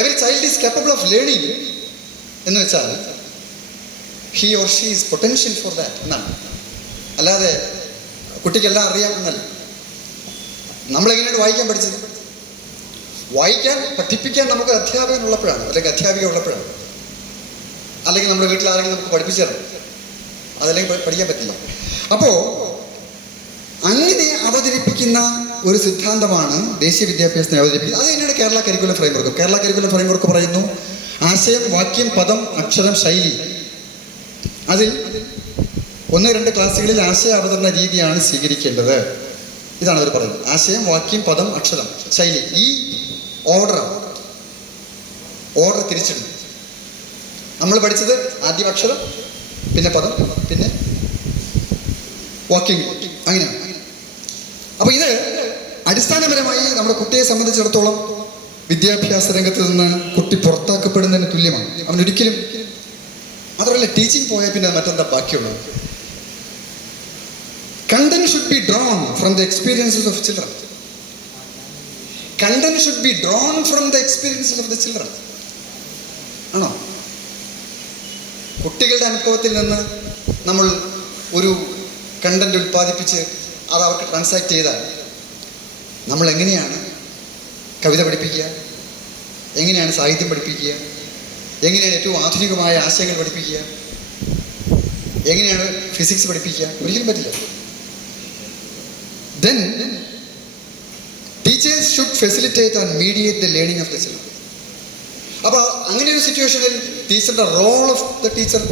Every child is capable of learning എന്ന് വെച്ചാൽ he or she is potential for that എന്നാണ്. അല്ലാതെ കുട്ടിക്കെല്ലാം അറിയാം എന്നല്ല. നമ്മളെങ്ങനെയാണ് വായിക്കാൻ പഠിച്ചത്? വായിക്കാൻ പഠിപ്പിക്കാൻ നമുക്ക് അധ്യാപകൻ ഉള്ളപ്പോഴാണ്, അല്ലെങ്കിൽ അധ്യാപിക ഉള്ളപ്പോഴാണ്, അല്ലെങ്കിൽ നമ്മുടെ വീട്ടിൽ ആരെങ്കിലും നമുക്ക് പഠിപ്പിച്ചു തരണം, അതല്ലെങ്കിൽ പഠിക്കാൻ പറ്റില്ല. അപ്പോൾ അങ്ങനെ അവതരിപ്പിക്കുന്ന ഒരു സിദ്ധാന്തമാണ് ദേശീയ വിദ്യാഭ്യാസത്തിന് അവതരിപ്പിക്കുന്നത്. അത് തന്നെയാണ് Kerala curriculum framework. Kerala curriculum framework പറയുന്നു, ആശയം, വാക്യം, പദം, അക്ഷരം, ശൈലി. അതിൽ 1-2 ക്ലാസ്സുകളിൽ ആശയ അവതരണ രീതിയാണ് സ്വീകരിക്കേണ്ടത്. ഇതാണ് അവർ പറയുന്നത്. ആശയം, വാക്യം, പദം, അക്ഷരം, ശൈലി. ഈ ഓർഡർ തിരിച്ചിടുന്നു. നമ്മൾ പഠിച്ചത് ആദ്യം അക്ഷരം, പിന്നെ പദം, പിന്നെ വാക്യം, അങ്ങനെയാണ്. അപ്പൊ ഇത് അടിസ്ഥാനപരമായി നമ്മുടെ കുട്ടിയെ സംബന്ധിച്ചിടത്തോളം വിദ്യാഭ്യാസ രംഗത്ത് നിന്ന് കുട്ടി പുറത്താക്കപ്പെടുന്നതിന് തുല്യമാണ്. അവനൊരിക്കലും, മാത്രമല്ല ടീച്ചിങ് പോയാൽ പിന്നെ മറ്റെന്താ ബാക്കിയുള്ളത്? Content should be drawn from the experiences of children. Content should be drawn from the experiences of the children. ആണോ? കുട്ടികളുടെ അനുഭവത്തിൽ നിന്ന് നമ്മൾ ഒരു കണ്ടന്റ് ഉൽപ്പാദിപ്പിച്ച് അത് അവർക്ക് ട്രാൻസാക്ട് ചെയ്താൽ നമ്മൾ എങ്ങനെയാണ് കവിത പഠിപ്പിക്കുക, എങ്ങനെയാണ് സാഹിത്യം പഠിപ്പിക്കുക, എങ്ങനെയാണ് ഏറ്റവും ആധുനികമായ ആശയങ്ങൾ പഠിപ്പിക്കുക, എങ്ങനെയാണ് ഫിസിക്സ് പഠിപ്പിക്കുക? ഒരിക്കലും പറ്റില്ല. Then teachers should facilitate and mediate the learning of the children. അപ്പോൾ അങ്ങനെ ഒരു സിറ്റുവേഷനിൽ ടീച്ചറുടെ role of the teacher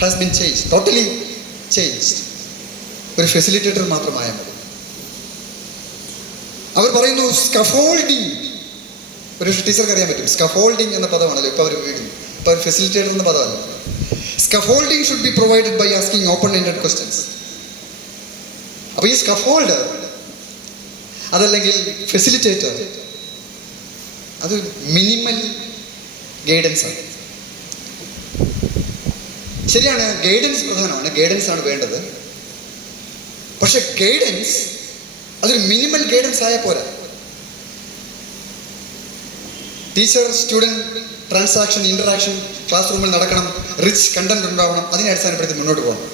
has been change, totally change. ഒരു ഫെസിലിറ്റേറ്റർ മാത്രമായ മതി. അവർ പറയുന്നു സ്കഫോൾഡിങ്. ഒരു ടീച്ചർക്ക് അറിയാൻ പറ്റും, സ്കഫോൾഡിങ് എന്ന പദമാണല്ലോ ഇപ്പോൾ അവർ ഉപയോഗിക്കുന്നത്. ഇപ്പോൾ ഒരു ഫെസിലിറ്റേറ്റർ എന്ന പദമല്ല. Scaffolding should be provided by asking open ended questions. അപ്പോൾ ഈ സ്കഫോൾഡ് അതല്ലെങ്കിൽ ഫെസിലിറ്റേറ്റർ അത് മിനിമൽ ഗൈഡൻസ് ആണ്. ശരിയാണ്, ഗൈഡൻസ് പ്രധാനമാണ്, ഗൈഡൻസ് ആണ് വേണ്ടത്. പക്ഷെ ഗൈഡൻസ് അതൊരു മിനിമൽ ഗൈഡൻസ് ആയാൽ പോരാ. Teacher student transaction, interaction class റൂമിൽ നടക്കണം, റിച്ച് കണ്ടന്റ് ഉണ്ടാവണം, അതിനെ അടിസ്ഥാനപ്പെടുത്തി മുന്നോട്ട് പോകണം.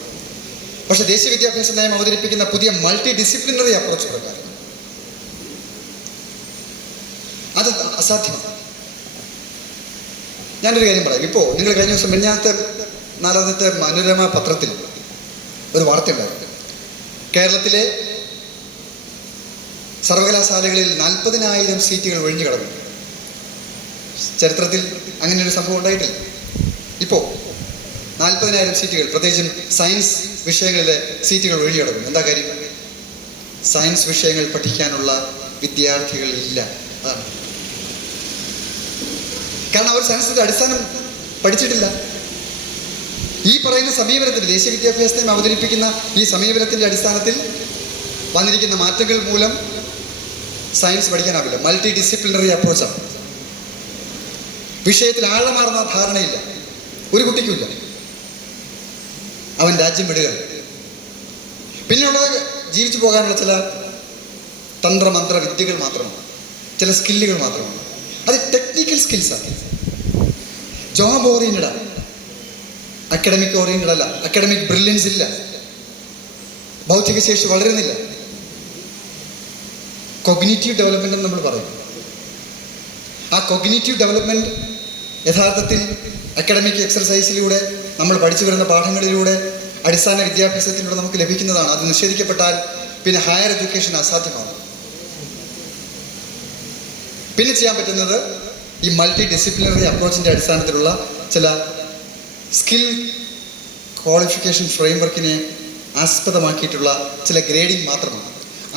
പക്ഷെ ദേശീയ വിദ്യാഭ്യാസ നയം അവതരിപ്പിക്കുന്ന പുതിയ മൾട്ടി ഡിസിപ്ലിനറി അപ്രോച്ച് പ്രകാരം അത് അസാധ്യമാണ്. ഞാനൊരു കാര്യം പറയാം. ഇപ്പോൾ നിങ്ങൾ കഴിഞ്ഞ ദിവസം മിനിഞ്ഞാത്തെ 4-ാമത്തെ മനോരമ പത്രത്തിൽ ഒരു വാർത്തയുണ്ടായിരുന്നു. കേരളത്തിലെ സർവകലാശാലകളിൽ 40,000 സീറ്റുകൾ ഒഴിഞ്ഞു കിടന്നു. ചരിത്രത്തിൽ അങ്ങനെ ഒരു സംഭവം ഉണ്ടായിട്ടില്ല. ഇപ്പോൾ 40,000 സീറ്റുകൾ, പ്രത്യേകിച്ചും സയൻസ് വിഷയങ്ങളിലെ സീറ്റുകൾ ഒഴിഞ്ഞു കിടക്കുന്നു. എന്താ കാര്യം? സയൻസ് വിഷയങ്ങൾ പഠിക്കാനുള്ള വിദ്യാർത്ഥികൾ ഇല്ല. അതാണ് കാരണം. അവർ സയൻസിന്റെ അടിസ്ഥാനം പഠിച്ചിട്ടില്ല. ഈ പറയുന്ന സമീപനത്തിൽ, ദേശീയ വിദ്യാഭ്യാസത്തെ അവതരിപ്പിക്കുന്ന ഈ സമീപനത്തിന്റെ അടിസ്ഥാനത്തിൽ വന്നിരിക്കുന്ന മാറ്റങ്ങൾ മൂലം സയൻസ് പഠിക്കാനാവില്ല. മൾട്ടി ഡിസിപ്ലിനറി അപ്രോച്ചാണ്. വിഷയത്തിൽ ആഴമാർന്ന ധാരണയില്ല, ഒരു കുട്ടിക്കുമില്ല. അവൻ രാജ്യം വിടുക. പിന്നെയുള്ളത് ജീവിച്ചു പോകാനുള്ള ചില തന്ത്രമന്ത്ര വിദ്യകൾ മാത്രമാണ്, ചില സ്കില്ലുകൾ മാത്രമാണ്. അത് ടെക്നിക്കൽ സ്കിൽസാണ്. ജോബ് ഓറിയൻറ്റഡ് ആണ്, അക്കാഡമിക് ഓറിയൻറ്റഡ് അല്ല. അക്കാഡമിക് ബ്രില്യൻസ് ഇല്ല. ബൗദ്ധിക ശേഷി വളരുന്നില്ല. കൊഗ്നിറ്റീവ് ഡെവലപ്മെന്റ് എന്ന് നമ്മൾ പറയും. ആ കൊഗ്നിറ്റീവ് ഡെവലപ്മെന്റ് യഥാർത്ഥത്തിൽ അക്കാഡമിക് എക്സർസൈസിലൂടെ, നമ്മൾ പഠിച്ചു വരുന്ന പാഠങ്ങളിലൂടെ, അടിസ്ഥാന വിദ്യാഭ്യാസത്തിലൂടെ നമുക്ക് ലഭിക്കുന്നതാണ്. അത് നിഷേധിക്കപ്പെട്ടാൽ പിന്നെ ഹയർ എഡ്യൂക്കേഷൻ അസാധ്യമാണ്. പിന്നെ ചെയ്യാൻ പറ്റുന്നത് ഈ മൾട്ടി ഡിസിപ്ലിനറി അപ്രോച്ചിൻ്റെ അടിസ്ഥാനത്തിലുള്ള ചില സ്കിൽ ക്വാളിഫിക്കേഷൻ ഫ്രെയിംവർക്കിനെ ആസ്പദമാക്കിയിട്ടുള്ള ചില ഗ്രേഡിംഗ് മാത്രമാണ്.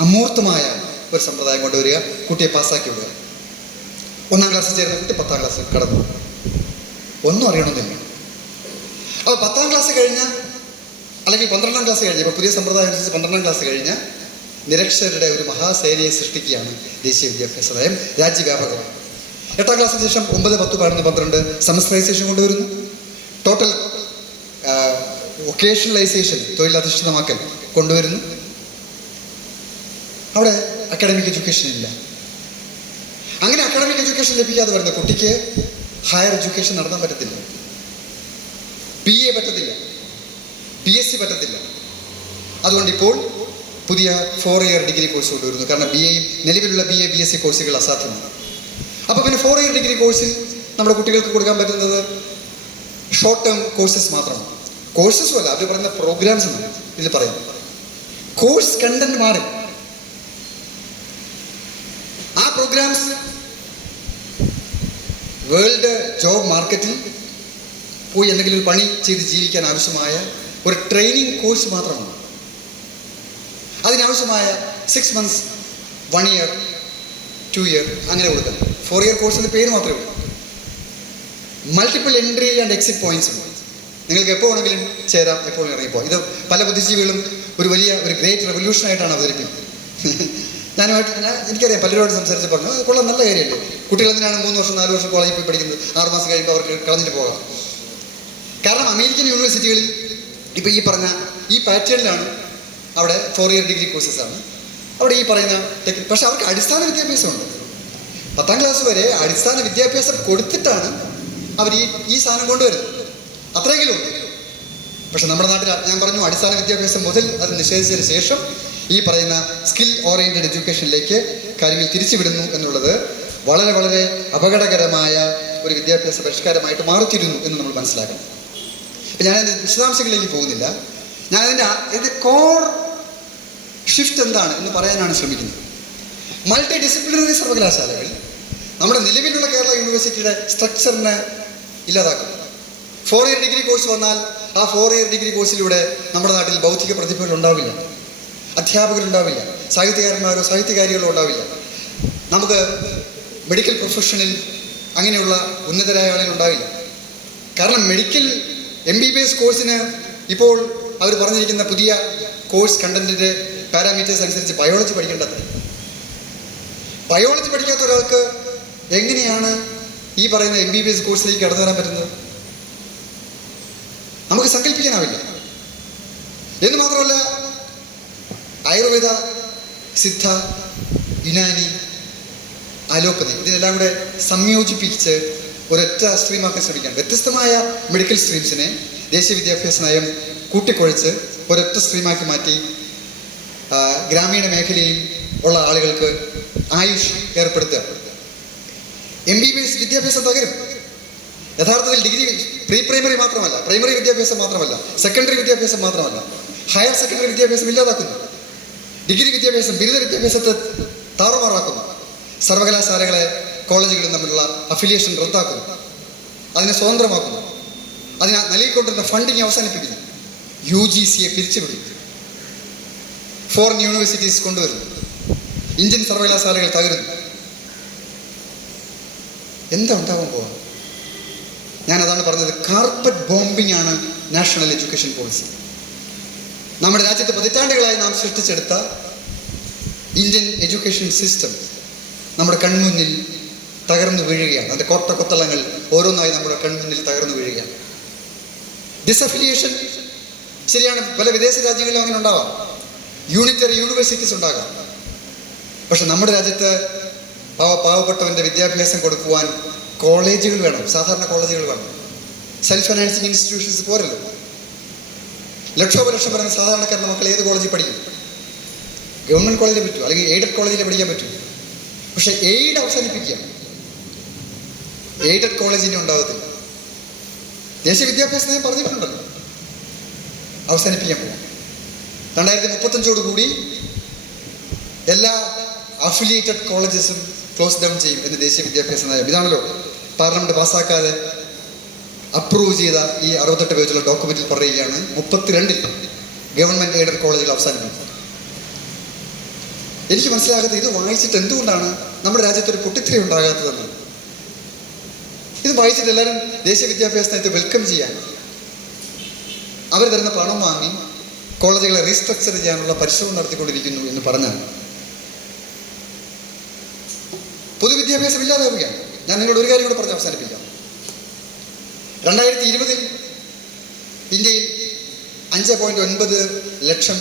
അമൂർത്തമായ ഒരു സമ്പ്രദായം കൊണ്ടുവരിക, കുട്ടിയെ പാസ്സാക്കി വിടുക. 1ാം ക്ലാസ്സിൽ ചേർന്ന കുട്ടി 10ാം ക്ലാസ്സിൽ കടന്നു, ഒന്നും അറിയണമെന്നില്ല. അപ്പോൾ 10ാം ക്ലാസ് കഴിഞ്ഞ, അല്ലെങ്കിൽ 12ാം ക്ലാസ് കഴിഞ്ഞ്, ഇപ്പോൾ പുതിയ സമ്പ്രദായം അനുസരിച്ച് 12ാം ക്ലാസ് കഴിഞ്ഞ് നിരക്ഷരരുടെ ഒരു മഹാസേനയെ സൃഷ്ടിക്കുകയാണ് ദേശീയ വിദ്യാഭ്യാസ നയം, രാജ്യവ്യാപകമാണ്. 8ാം ക്ലാസ്സിന് ശേഷം 9, 10, 11, 12 സെമസ്റ്ററൈസേഷൻ കൊണ്ടുവരുന്നു. ടോട്ടൽ വൊക്കേഷണലൈസേഷൻ, തൊഴിലധിഷ്ഠിതമാക്കൽ കൊണ്ടുവരുന്നു. അവിടെ അക്കാഡമിക് എഡ്യൂക്കേഷൻ ഇല്ല. അങ്ങനെ അക്കാഡമിക് എഡ്യൂക്കേഷൻ ലഭിക്കാതെ വരുന്ന കുട്ടിക്ക് ഹയർ എഡ്യൂക്കേഷൻ നടത്താൻ പറ്റത്തില്ല. BA പറ്റത്തില്ല, BSc പറ്റത്തില്ല. അതുകൊണ്ട് ഇപ്പോൾ പുതിയ 4 ഇയർ ഡിഗ്രി കോഴ്സ് കൊണ്ടുവരുന്നു. കാരണം നിലവിലുള്ള BA BSc കോഴ്സുകൾ അസാധ്യമാണ്. അപ്പോൾ പിന്നെ 4 ഇയർ ഡിഗ്രി കോഴ്സിൽ നമ്മുടെ കുട്ടികൾക്ക് കൊടുക്കാൻ പറ്റുന്നത് ഷോർട്ട് ടേം കോഴ്സസ് മാത്രമാണ്. കോഴ്സസും അല്ല, അവർ പറയുന്ന പ്രോഗ്രാംസ് എന്നാണ് ഇതിൽ പറയുന്നത്. കോഴ്സ് കണ്ടന്റ് മാറി. ആ പ്രോഗ്രാംസ് വേൾഡ് ജോബ് മാർക്കറ്റിൽ പോയി എന്തെങ്കിലും ഒരു പണി ചെയ്ത് ജീവിക്കാൻ ആവശ്യമായ ഒരു ട്രെയിനിങ് കോഴ്സ് മാത്രമാണ്. അതിനാവശ്യമായ 6 months, 1 year, 2 year അങ്ങനെ കൊടുക്കണം. 4 ഇയർ കോഴ്സിൻ്റെ പേര് മാത്രമേ ഉള്ളൂ. Multiple entry and exit points ഉണ്ട്. നിങ്ങൾക്ക് എപ്പോൾ വേണമെങ്കിലും ചേരാം, എപ്പോഴും ഇറങ്ങിപ്പോ. ഇത് പല ബുദ്ധിജീവികളും ഒരു ഗ്രേറ്റ് റെവല്യൂഷനായിട്ടാണ് അവതരിപ്പിക്കുന്നത്. എനിക്കറിയാം, പലരോട് സംസാരിച്ച് പറഞ്ഞു അത് കൊള്ളാം, നല്ല കാര്യമല്ലേ, കുട്ടികൾ എന്തിനാണ് 3 വർഷം 4 വർഷം കോളേജിൽ പോയി പഠിക്കുന്നത്, 6 മാസം കഴിയുമ്പോൾ അവർക്ക് കളഞ്ഞിട്ട് പോകാം. കാരണം അമേരിക്കൻ യൂണിവേഴ്സിറ്റികളിൽ ഇപ്പോൾ ഈ പറഞ്ഞ ഈ പാറ്റേണിലാണ് അവിടെ 4 ഇയർ ഡിഗ്രി കോഴ്സസ് ആണ് അവിടെ ഈ പറയുന്ന പക്ഷെ അവർക്ക് അടിസ്ഥാന വിദ്യാഭ്യാസമുണ്ട്. 10ാം ക്ലാസ് വരെ അടിസ്ഥാന വിദ്യാഭ്യാസം കൊടുത്തിട്ടാണ് അവർ ഈ സാധനം കൊണ്ടുവരുന്നത്. അത്രയെങ്കിലും ഉണ്ട്. പക്ഷെ നമ്മുടെ നാട്ടിൽ ഞാൻ പറഞ്ഞു, അടിസ്ഥാന വിദ്യാഭ്യാസം മുതൽ അത് നിഷേധിച്ചതിന് ശേഷം ഈ പറയുന്ന സ്കിൽ ഓറിയൻറ്റഡ് എഡ്യൂക്കേഷനിലേക്ക് കാര്യങ്ങൾ തിരിച്ചുവിടുന്നു എന്നുള്ളത് വളരെ വളരെ അപകടകരമായ ഒരു വിദ്യാഭ്യാസ പരിഷ്കാരമായിട്ട് മാറിത്തീരുന്നു എന്ന് നമ്മൾ മനസ്സിലാക്കണം. അപ്പം ഞാനതിൻ്റെ വിശദാംശങ്ങളിലേക്ക് പോകുന്നില്ല. ഇതിൻ്റെ കോർ ഷിഫ്റ്റ് എന്താണ് എന്ന് പറയാനാണ് ശ്രമിക്കുന്നത്. മൾട്ടി ഡിസിപ്ലിനറി സർവകലാശാലകൾ നമ്മുടെ നിലവിലുള്ള കേരള യൂണിവേഴ്സിറ്റിയുടെ സ്ട്രക്ചറിനെ ഇല്ലാതാക്കും. 4 ഇയർ ഡിഗ്രി കോഴ്സ് വന്നാൽ ആ 4 ഇയർ ഡിഗ്രി കോഴ്സിലൂടെ നമ്മുടെ നാട്ടിൽ ബൗദ്ധിക പ്രതിഭകൾ ഉണ്ടാവില്ല, അധ്യാപകരുണ്ടാവില്ല, സാഹിത്യകാരന്മാരോ സാഹിത്യകാരികളോ ഉണ്ടാവില്ല. നമുക്ക് മെഡിക്കൽ പ്രൊഫഷനിൽ അങ്ങനെയുള്ള ഉന്നതരായ ആളുകൾ ഉണ്ടാവില്ല. കാരണം മെഡിക്കൽ MBBS കോഴ്സിന് ഇപ്പോൾ അവർ പറഞ്ഞിരിക്കുന്ന പുതിയ കോഴ്സ് കണ്ടന്റിൻ്റെ പാരാമീറ്റേഴ്സ് അനുസരിച്ച് ബയോളജി പഠിക്കേണ്ടത്. ബയോളജി പഠിക്കാത്ത ഒരാൾക്ക് എങ്ങനെയാണ് ഈ പറയുന്ന MBBS കോഴ്സിലേക്ക് കടന്നു വരാൻ പറ്റുന്നത്? നമുക്ക് സങ്കല്പിക്കാനാവില്ല. എന്ന് മാത്രമല്ല, ആയുർവേദ, സിദ്ധ, യുനാനി, അലോപ്പതി ഇതിനെല്ലാം കൂടെ സംയോജിപ്പിച്ച് ഒരൊറ്റ സ്ട്രീമാക്കാൻ ശ്രമിക്കാൻ വ്യത്യസ്തമായ മെഡിക്കൽ സ്ട്രീംസിനെ ദേശീയ വിദ്യാഭ്യാസ നയം കൂട്ടിക്കുഴച്ച് ഒരൊറ്റ സ്ട്രീമാക്കി മാറ്റി ഗ്രാമീണ മേഖലയിൽ ഉള്ള ആളുകൾക്ക് ആയുഷ് ഏർപ്പെടുത്തുക. MBBS വിദ്യാഭ്യാസം തകരും. യഥാർത്ഥത്തിൽ ഡിഗ്രി പ്രീ പ്രൈമറി മാത്രമല്ല, പ്രൈമറി വിദ്യാഭ്യാസം മാത്രമല്ല, സെക്കൻഡറി വിദ്യാഭ്യാസം മാത്രമല്ല, ഹയർ സെക്കൻഡറി വിദ്യാഭ്യാസം ഇല്ലാതാക്കുന്നു. ഡിഗ്രി വിദ്യാഭ്യാസം, ബിരുദ വിദ്യാഭ്യാസത്തെ താറുമാറാക്കുന്നു. സർവകലാശാലകളെ കോളേജുകളും തമ്മിലുള്ള അഫിലിയേഷൻ റദ്ദാക്കുന്നു, അതിനെ സ്വതന്ത്രമാക്കുന്നു, അതിന് നൽകിക്കൊണ്ടിരുന്ന ഫണ്ടിങ് അവസാനിപ്പിക്കുന്നു, UGCയെ പിരിച്ചുവിടുന്നു, ഫോറിൻ യൂണിവേഴ്സിറ്റീസ് കൊണ്ടുവരുന്നു, ഇന്ത്യൻ സർവകലാശാലകൾ തകരുന്നു. എന്താ ഉണ്ടാവാൻ പോവാ? ഞാനതാണ് പറഞ്ഞത്, കാർപ്പറ്റ് ബോംബിംഗ് ആണ് നാഷണൽ എഡ്യൂക്കേഷൻ പോളിസി. നമ്മുടെ രാജ്യത്ത് പതിറ്റാണ്ടുകളായി നാം സൃഷ്ടിച്ചെടുത്ത ഇന്ത്യൻ എഡ്യൂക്കേഷൻ സിസ്റ്റം നമ്മുടെ കൺമുന്നിൽ തകർന്നു വീഴുകയാണ്. അതിൻ്റെ കൊത്തളങ്ങൾ ഓരോന്നായി നമ്മുടെ കൺമുന്നിൽ തകർന്നു വീഴുകയാണ്. ഡിസഫിലിയേഷൻ ശരിയാണ്, പല വിദേശ രാജ്യങ്ങളിലും അങ്ങനെ ഉണ്ടാവാം, യൂണിറ്ററി യൂണിവേഴ്സിറ്റീസ് ഉണ്ടാകാം. പക്ഷെ നമ്മുടെ രാജ്യത്ത് പാവപ്പെട്ടവൻ്റെ വിദ്യാഭ്യാസം കൊടുക്കുവാൻ കോളേജുകൾ വേണം, സാധാരണ കോളേജുകൾ വേണം. സെൽഫ് ഫൈനാൻസിങ് ഇൻസ്റ്റിറ്റ്യൂഷൻസ് പോരല്ലോ. ലക്ഷം വരുന്ന സാധാരണക്കാരുടെ മക്കൾ ഏത് കോളേജിൽ പഠിക്കും? ഗവൺമെൻറ് കോളേജിൽ പറ്റും, അല്ലെങ്കിൽ എയ്ഡഡ് കോളേജിൽ പഠിക്കാൻ പറ്റും. പക്ഷെ എയ്ഡ് അവസാനിപ്പിക്കുക. എയ്ഡഡ് കോളേജ് ഇനി ഉണ്ടാകത്തില്ല. ദേശീയ വിദ്യാഭ്യാസ നയം പറഞ്ഞിട്ടുണ്ടല്ലോ, അവസാനിപ്പിക്കാൻ പോകും. 2035 കൂടി എല്ലാ അഫിലിയേറ്റഡ് കോളേജസും ക്ലോസ് ഡൗൺ ചെയ്യും എന്ന് ദേശീയ വിദ്യാഭ്യാസ നയം. ഇതാണല്ലോ പാർലമെന്റ് പാസ്സാക്കാതെ അപ്രൂവ് ചെയ്ത ഈ 68 പേജുള്ള ഡോക്യുമെന്റിൽ പറയുകയാണ് 32 ഗവൺമെന്റ് എയ്ഡഡ് കോളേജുകൾ അവസാനിപ്പിക്കും. എനിക്ക് മനസ്സിലാകാത്ത ഇത് വായിച്ചിട്ട് എന്തുകൊണ്ടാണ് നമ്മുടെ രാജ്യത്തൊരു പൊട്ടിത്തെറി ഉണ്ടാകാത്തതെന്ന്. ഇത് വായിച്ചിട്ട് എല്ലാവരും ദേശീയ വിദ്യാഭ്യാസ നയത്തെ വെൽക്കം ചെയ്യാൻ, അവർ തരുന്ന പണം വാങ്ങി കോളേജുകളെ റീസ്ട്രക്ചർ ചെയ്യാനുള്ള പരിശ്രമം നടത്തിക്കൊണ്ടിരിക്കുന്നു എന്ന് പറഞ്ഞാൽ പൊതുവിദ്യാഭ്യാസം ഇല്ലാതാവുകയാണ്. ഞാൻ നിങ്ങളോട് ഒരു കാര്യം കൂടെ പറഞ്ഞ് അവസാനിപ്പിക്കാം. 2020 ഇന്ത്യയിൽ 5.9 ലക്ഷം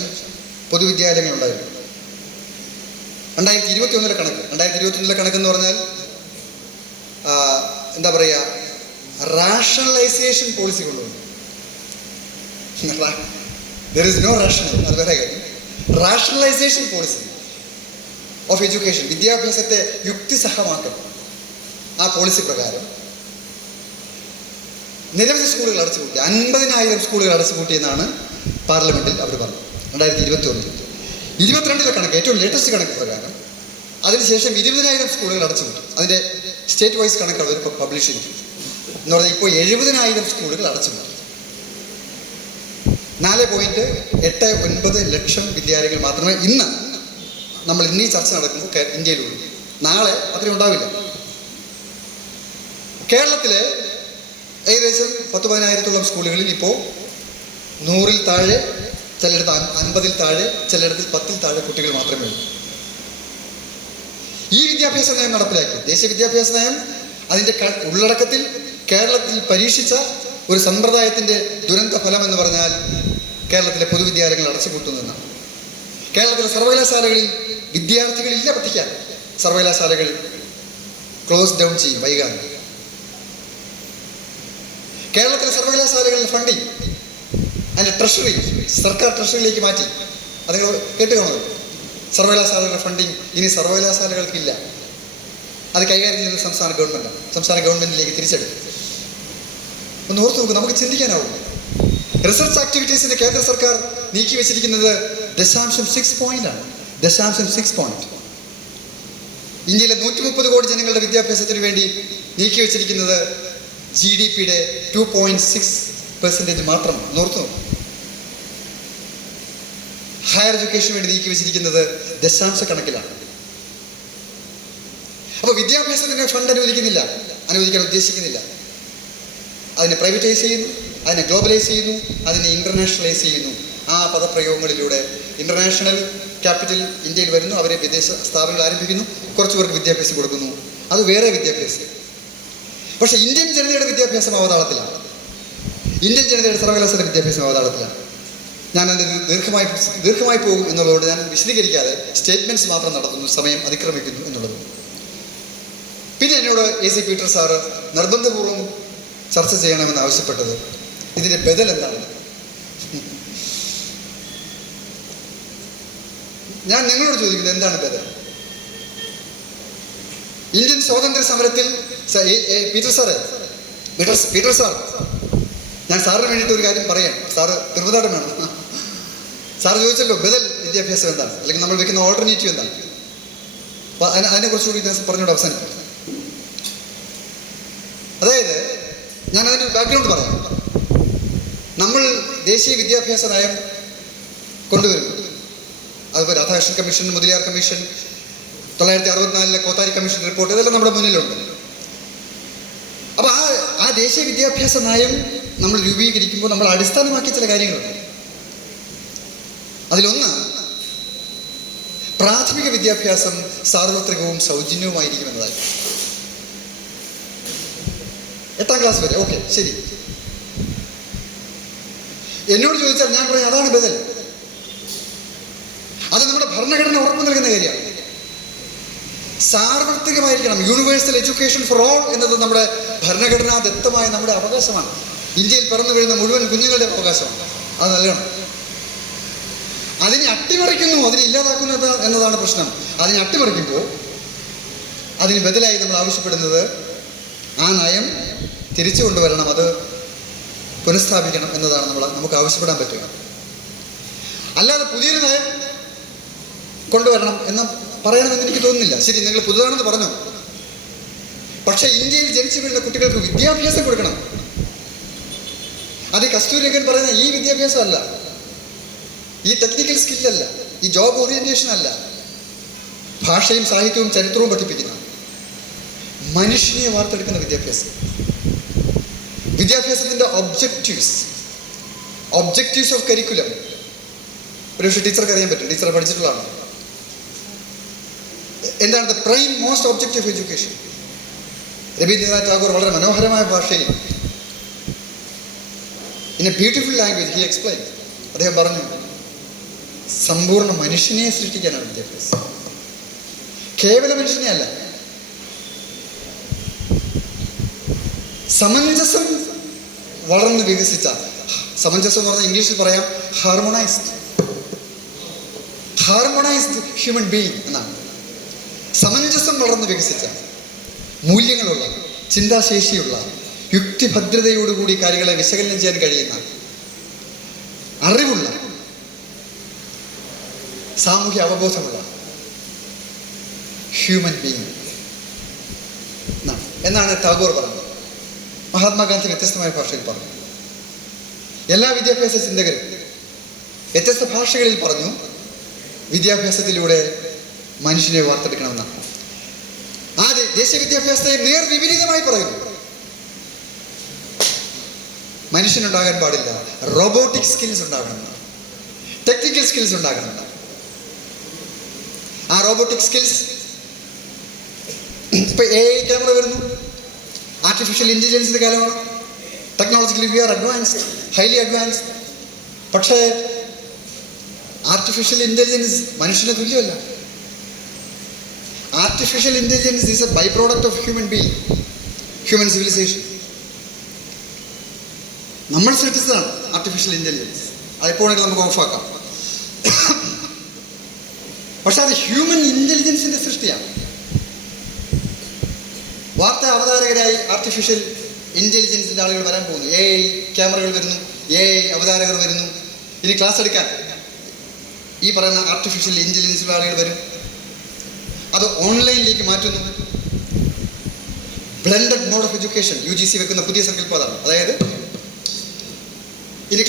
പൊതുവിദ്യാലയങ്ങളുണ്ടായിരുന്നു. 2021 കണക്ക്, 2021 കണക്കെന്ന് പറഞ്ഞാൽ എന്താ പറയുക, റാഷണലൈസേഷൻ പോളിസി കൊണ്ടുവന്നു. ദർ ഇസ് നോ റാഷണൽ, അത് വേറെ കാര്യം. റാഷണലൈസേഷൻ പോളിസി ഓഫ് എഡ്യൂക്കേഷൻ, വിദ്യാഭ്യാസത്തെ യുക്തിസഹമാക്കൽ. ആ പോളിസി പ്രകാരം നിരവധി സ്കൂളുകൾ അടച്ചുപൂട്ടി. 50,000 സ്കൂളുകൾ അടച്ചുപൂട്ടിയെന്നാണ് പാർലമെന്റിൽ അവർ പറഞ്ഞത് 2021. 22 കണക്ക്, ഏറ്റവും ലേറ്റസ്റ്റ് കണക്ക് പ്രകാരം അതിനുശേഷം 20,000 സ്കൂളുകൾ അടച്ചുപൂട്ടി. അതിൻ്റെ സ്റ്റേറ്റ് വൈസ് കണക്ക് അവർ പബ്ലിഷ് ചെയ്തു എന്ന് പറഞ്ഞാൽ ഇപ്പോൾ 70,000 സ്കൂളുകൾ അടച്ചുപൂട്ടി. 4.89 ലക്ഷം വിദ്യാലയങ്ങൾ മാത്രമേ ഇന്ന് നമ്മൾ ഇന്നീ ചർച്ച നടക്കുമ്പോൾ ഇന്ത്യയിലുള്ളൂ. നാളെ അത്രയും ഉണ്ടാവില്ല. കേരളത്തിലെ ഏകദേശം 10-15,000 സ്കൂളുകളിൽ ഇപ്പോൾ 100-ൽ താഴെ, ചിലയിടത്ത് 50-ൽ താഴെ, ചിലയിടത്ത് 10-ൽ താഴെ കുട്ടികൾ മാത്രമേ ഉള്ളൂ. ഈ വിദ്യാഭ്യാസ നയം നടപ്പിലാക്കി. ദേശീയ വിദ്യാഭ്യാസ നയം അതിൻ്റെ ഉള്ളടക്കത്തിൽ കേരളത്തിൽ പരീക്ഷിച്ച ഒരു സമ്പ്രദായത്തിൻ്റെ ദുരന്ത ഫലം എന്ന് പറഞ്ഞാൽ കേരളത്തിലെ പൊതുവിദ്യാലയങ്ങൾ അടച്ചുപൂട്ടുന്നതാണ്. കേരളത്തിലെ സർവകലാശാലകളിൽ വിദ്യാർത്ഥികളില്ല പഠിക്കാൻ. സർവകലാശാലകൾ ക്ലോസ് ഡൗൺ ചെയ്യും വൈകാതെ. കേരളത്തിലെ സർവകലാശാലകളുടെ ഫണ്ടിങ്, അതിൻ്റെ ട്രഷറി സർക്കാർ ട്രഷറിയിലേക്ക് മാറ്റി. അത് കേട്ടുകാണുമല്ലോ. സർവകലാശാലകളുടെ ഫണ്ടിങ് ഇനി സർവകലാശാലകൾക്കില്ല. അത് കൈകാര്യം ചെയ്യുന്നത് സംസ്ഥാന ഗവൺമെൻറ്റാണ്. സംസ്ഥാന ഗവൺമെൻറ്റിലേക്ക് തിരിച്ചെടുക്കും. ഒന്ന് ഓർത്ത് നോക്കും, നമുക്ക് ചിന്തിക്കാനാവും. റിസർച്ച് ആക്ടിവിറ്റീസിൻ്റെ കേന്ദ്ര സർക്കാർ നീക്കി വെച്ചിരിക്കുന്നത് 0.6 പോയിന്റാണ്. 0.6 പോയിന്റ്. ഇന്ത്യയിലെ 130 കോടി ജനങ്ങളുടെ വിദ്യാഭ്യാസത്തിന് വേണ്ടി നീക്കി വെച്ചിരിക്കുന്നത് GDP-യുടെ 2.6% മാത്രം. ഓർത്ത് നോക്കും. ഹയർ എഡ്യൂക്കേഷന് വേണ്ടി നീക്കി വെച്ചിരിക്കുന്നത് ദശാംശക്കണക്കിലാണ്. അപ്പോൾ വിദ്യാഭ്യാസത്തിന് ഫണ്ട് അനുവദിക്കാൻ ഉദ്ദേശിക്കുന്നില്ല. അതിനെ പ്രൈവറ്റൈസ് ചെയ്യുന്നു, അതിനെ ഗ്ലോബലൈസ് ചെയ്യുന്നു, അതിനെ ഇന്റർനാഷണലൈസ് ചെയ്യുന്നു. ആ പദപ്രയോഗങ്ങളിലൂടെ ഇന്റർനാഷണൽ ക്യാപിറ്റൽ ഇന്ത്യയിൽ വരുന്നു, അവരെ വിദേശ സ്ഥാപനങ്ങൾ ആരംഭിക്കുന്നു, കുറച്ച് പേർക്ക് വിദ്യാഭ്യാസം കൊടുക്കുന്നു. അത് വേറെ വിദ്യാഭ്യാസം. പക്ഷേ ഇന്ത്യൻ ജനതയുടെ വിദ്യാഭ്യാസം അവതാളത്തിലാണ്. ഇന്ത്യൻ ജനതയുടെ സർവകലാശാല വിദ്യാഭ്യാസം അവതാളത്തിലാണ്. ഞാനത് ദീർഘമായി പോകും എന്നുള്ളതുകൊണ്ട് ഞാൻ വിശദീകരിക്കാതെ സ്റ്റേറ്റ്മെൻറ്റ്സ് മാത്രം നടത്തുന്നു, സമയം അതിക്രമിക്കുന്നു എന്നുള്ളത്. പിന്നെ എന്നോട് AC പീറ്റർ സാറ് നിർബന്ധപൂർവ്വം ചർച്ച ചെയ്യണമെന്ന് ആവശ്യപ്പെട്ടത് ഇതിൻ്റെ ബദൽ എന്താണ്. ഞാൻ നിങ്ങളോട് ചോദിക്കുന്നത് എന്താണ് ബദൽ? ഇന്ത്യൻ സ്വാതന്ത്ര്യ സമരത്തിൽ പീറ്റർ സാർ, ഞാൻ സാറിന് വേണ്ടിയിട്ട് ഒരു കാര്യം പറയാം. സാറ് നിർവ്വതാടം വേണം. സാറ് ചോദിച്ചല്ലോ ബദൽ വിദ്യാഭ്യാസം എന്താണ്, അല്ലെങ്കിൽ നമ്മൾ വെക്കുന്ന ഓൾട്ടർനേറ്റീവ് എന്താണ്. അപ്പോൾ അതിനെക്കുറിച്ചുകൂടി ഞാൻ പറഞ്ഞോട് അവസാനിപ്പിക്കും. അതായത് ഞാൻ അതിൻ്റെ ബാക്ക്ഗ്രൗണ്ട് പറയാം. നമ്മൾ ദേശീയ വിദ്യാഭ്യാസ നയം കൊണ്ടുവരുന്നു. അതുപോലെ Radhakrishnan commission, Mudaliar commission, 1964 Kothari commission report, ഇതെല്ലാം നമ്മുടെ മുന്നിലുണ്ട്. അപ്പോൾ ആ ദേശീയ വിദ്യാഭ്യാസ നയം നമ്മൾ രൂപീകരിക്കുമ്പോൾ നമ്മൾ അടിസ്ഥാനമാക്കിയ ചില കാര്യങ്ങളുണ്ട്. അതിലൊന്ന്, പ്രാഥമിക വിദ്യാഭ്യാസം സാർവത്രികവും സൗജന്യവുമായിരിക്കും എന്നതായി. 8ാം ക്ലാസ് വരെ, ഓക്കെ, ശരി. എന്നോട് ചോദിച്ചാൽ ഞാൻ പറയും അതാണ് ബദൽ. അത് നമ്മുടെ ഭരണഘടന ഉറപ്പു നൽകുന്ന കാര്യമാണ്. സാർവത്രികമായിരിക്കണം. യൂണിവേഴ്സൽ എഡ്യൂക്കേഷൻ ഫോർ ഓൾ എന്നത് നമ്മുടെ ഭരണഘടനാദത്തമായ നമ്മുടെ അവകാശമാണ്. ഇന്ത്യയിൽ പിറന്നു വീഴുന്ന മുഴുവൻ കുഞ്ഞുങ്ങളുടെ അവകാശമാണ്. അത് നൽകണം. അതിനെ അട്ടിമറിക്കുന്നു, അതിനെ ഇല്ലാതാക്കുന്നു എന്നതാണ് പ്രശ്നം. അതിനെ അട്ടിമറിക്കുമ്പോൾ അതിന് ബദലായി നമ്മൾ ആവശ്യപ്പെടുന്നത് ആ നയം തിരിച്ചു കൊണ്ടുവരണം, അത് പുനഃസ്ഥാപിക്കണം എന്നതാണ് നമുക്ക് ആവശ്യപ്പെടാൻ പറ്റുക. അല്ലാതെ പുതിയൊരു നയം കൊണ്ടുവരണം എന്ന് പറയണമെന്ന് എനിക്ക് തോന്നുന്നില്ല. ശരി, നിങ്ങൾ പുതുതാണെന്ന് പറഞ്ഞു, പക്ഷേ ഇന്ത്യയിൽ ജനിച്ചു വീഴുന്ന കുട്ടികൾക്ക് വിദ്യാഭ്യാസം കൊടുക്കണം. അത് കസ്തൂരിരംഗൻ പറയുന്ന ഈ വിദ്യാഭ്യാസം അല്ല, ഈ ടെക്നിക്കൽ സ്കില്ലല്ല, ഈ ജോബ് ഓറിയന്റേഷൻ അല്ല, ഭാഷയും സാഹിത്യവും ചരിത്രവും പഠിപ്പിക്കുന്ന മനുഷ്യനെ വാർത്തെടുക്കുന്ന വിദ്യാഭ്യാസം. വിദ്യാഭ്യാസത്തിൻ്റെ ഒബ്ജക്റ്റീവ്സ് ഓഫ് കരിക്കുലം ഒരു പക്ഷേ ടീച്ചർക്ക് അറിയാൻ പറ്റും, ടീച്ചർ പഠിച്ചിട്ടുള്ളതാണ്. എന്താണ് the prime most objective of education? Rabindranath Tagore വളരെ മനോഹരമായ ഭാഷയിൽ in a beautiful language he explain, അദ്ദേഹം പറഞ്ഞു, സമ്പൂർണ്ണ മനുഷ്യനെ സൃഷ്ടിക്കാനാണ് വിദ്യാഭ്യാസം, കേവല മനുഷ്യനെ അല്ല. സമഞ്ജസം വളർന്ന് വികസിച്ച, സമഞ്ജസം എന്ന് പറഞ്ഞാൽ ഇംഗ്ലീഷിൽ പറയാം ഹാർമോണൈസ്ഡ് ഹ്യൂമൻ ബീയിങ് എന്നാണ്. സമഞ്ജസം വളർന്ന് വികസിച്ച, മൂല്യങ്ങളുള്ള, ചിന്താശേഷിയുള്ള, യുക്തിഭദ്രതയോടുകൂടി കാര്യങ്ങളെ വിശകലനം ചെയ്യാൻ കഴിയുന്ന, അറിവുള്ള, സാമൂഹ്യ അവബോധമുള്ള ഹ്യൂമൻ ബീയിങ് എന്നാണ് ടാഗോർ പറഞ്ഞത്. മഹാത്മാഗാന്ധി വ്യത്യസ്തമായ ഭാഷയിൽ പറഞ്ഞു. എല്ലാ വിദ്യാഭ്യാസ ചിന്തകരും വ്യത്യസ്ത ഭാഷകളിൽ പറഞ്ഞു വിദ്യാഭ്യാസത്തിലൂടെ മനുഷ്യനെ വാർത്തെടുക്കണമെന്നാണ്. ആ ദേശീയ വിദ്യാഭ്യാസത്തെ നേർവിപരീതമായി പറയുന്നു. മനുഷ്യനുണ്ടാകാൻ പാടില്ല, റോബോട്ടിക് സ്കിൽസ് ഉണ്ടാകണം, ടെക്നിക്കൽ സ്കിൽസ് ഉണ്ടാകണം. ആ റോബോട്ടിക് സ്കിൽസ് ഇപ്പൊ AI ക്യാമറ വരുന്നു, ആർട്ടിഫിഷ്യൽ ഇന്റലിജൻസിന്റെ കാലമാണ്, technologically we are advanced, highly advanced. പക്ഷേ ആർട്ടിഫിഷ്യൽ ഇന്റലിജൻസ് മനുഷ്യന് തുല്യമല്ല. Artificial intelligence is a by product of human being, human civilisation. നമ്മൾ സൃഷ്ടിച്ചതാണ് ആർട്ടിഫിഷ്യൽ ഇന്റലിജൻസ്, അതെപ്പോഴെങ്കിലും നമുക്ക് ഓഫാക്കാം. പക്ഷെ അത് ഹ്യൂമൻ ഇന്റലിജൻസിന്റെ സൃഷ്ടിയാണ്. വാർത്താ അവതാരകരായി ആർട്ടിഫിഷ്യൽ ഇന്റലിജൻസിന്റെ ആളുകൾ വരാൻ പോകുന്നു. AI ക്യാമറകൾ വരുന്നു, AI അവതാരകർ വരുന്നു. ഇനി ക്ലാസ് എടുക്കാൻ ഈ പറയുന്ന ആർട്ടിഫിഷ്യൽ ഇന്റലിജൻസിലുള്ള ആളുകൾ വരും. അത് ഓൺലൈനിലേക്ക് മാറ്റുന്നു. Blended mode of education UGC വെക്കുന്ന പുതിയ സങ്കല്പം അതാണ്. അതായത് ഇനി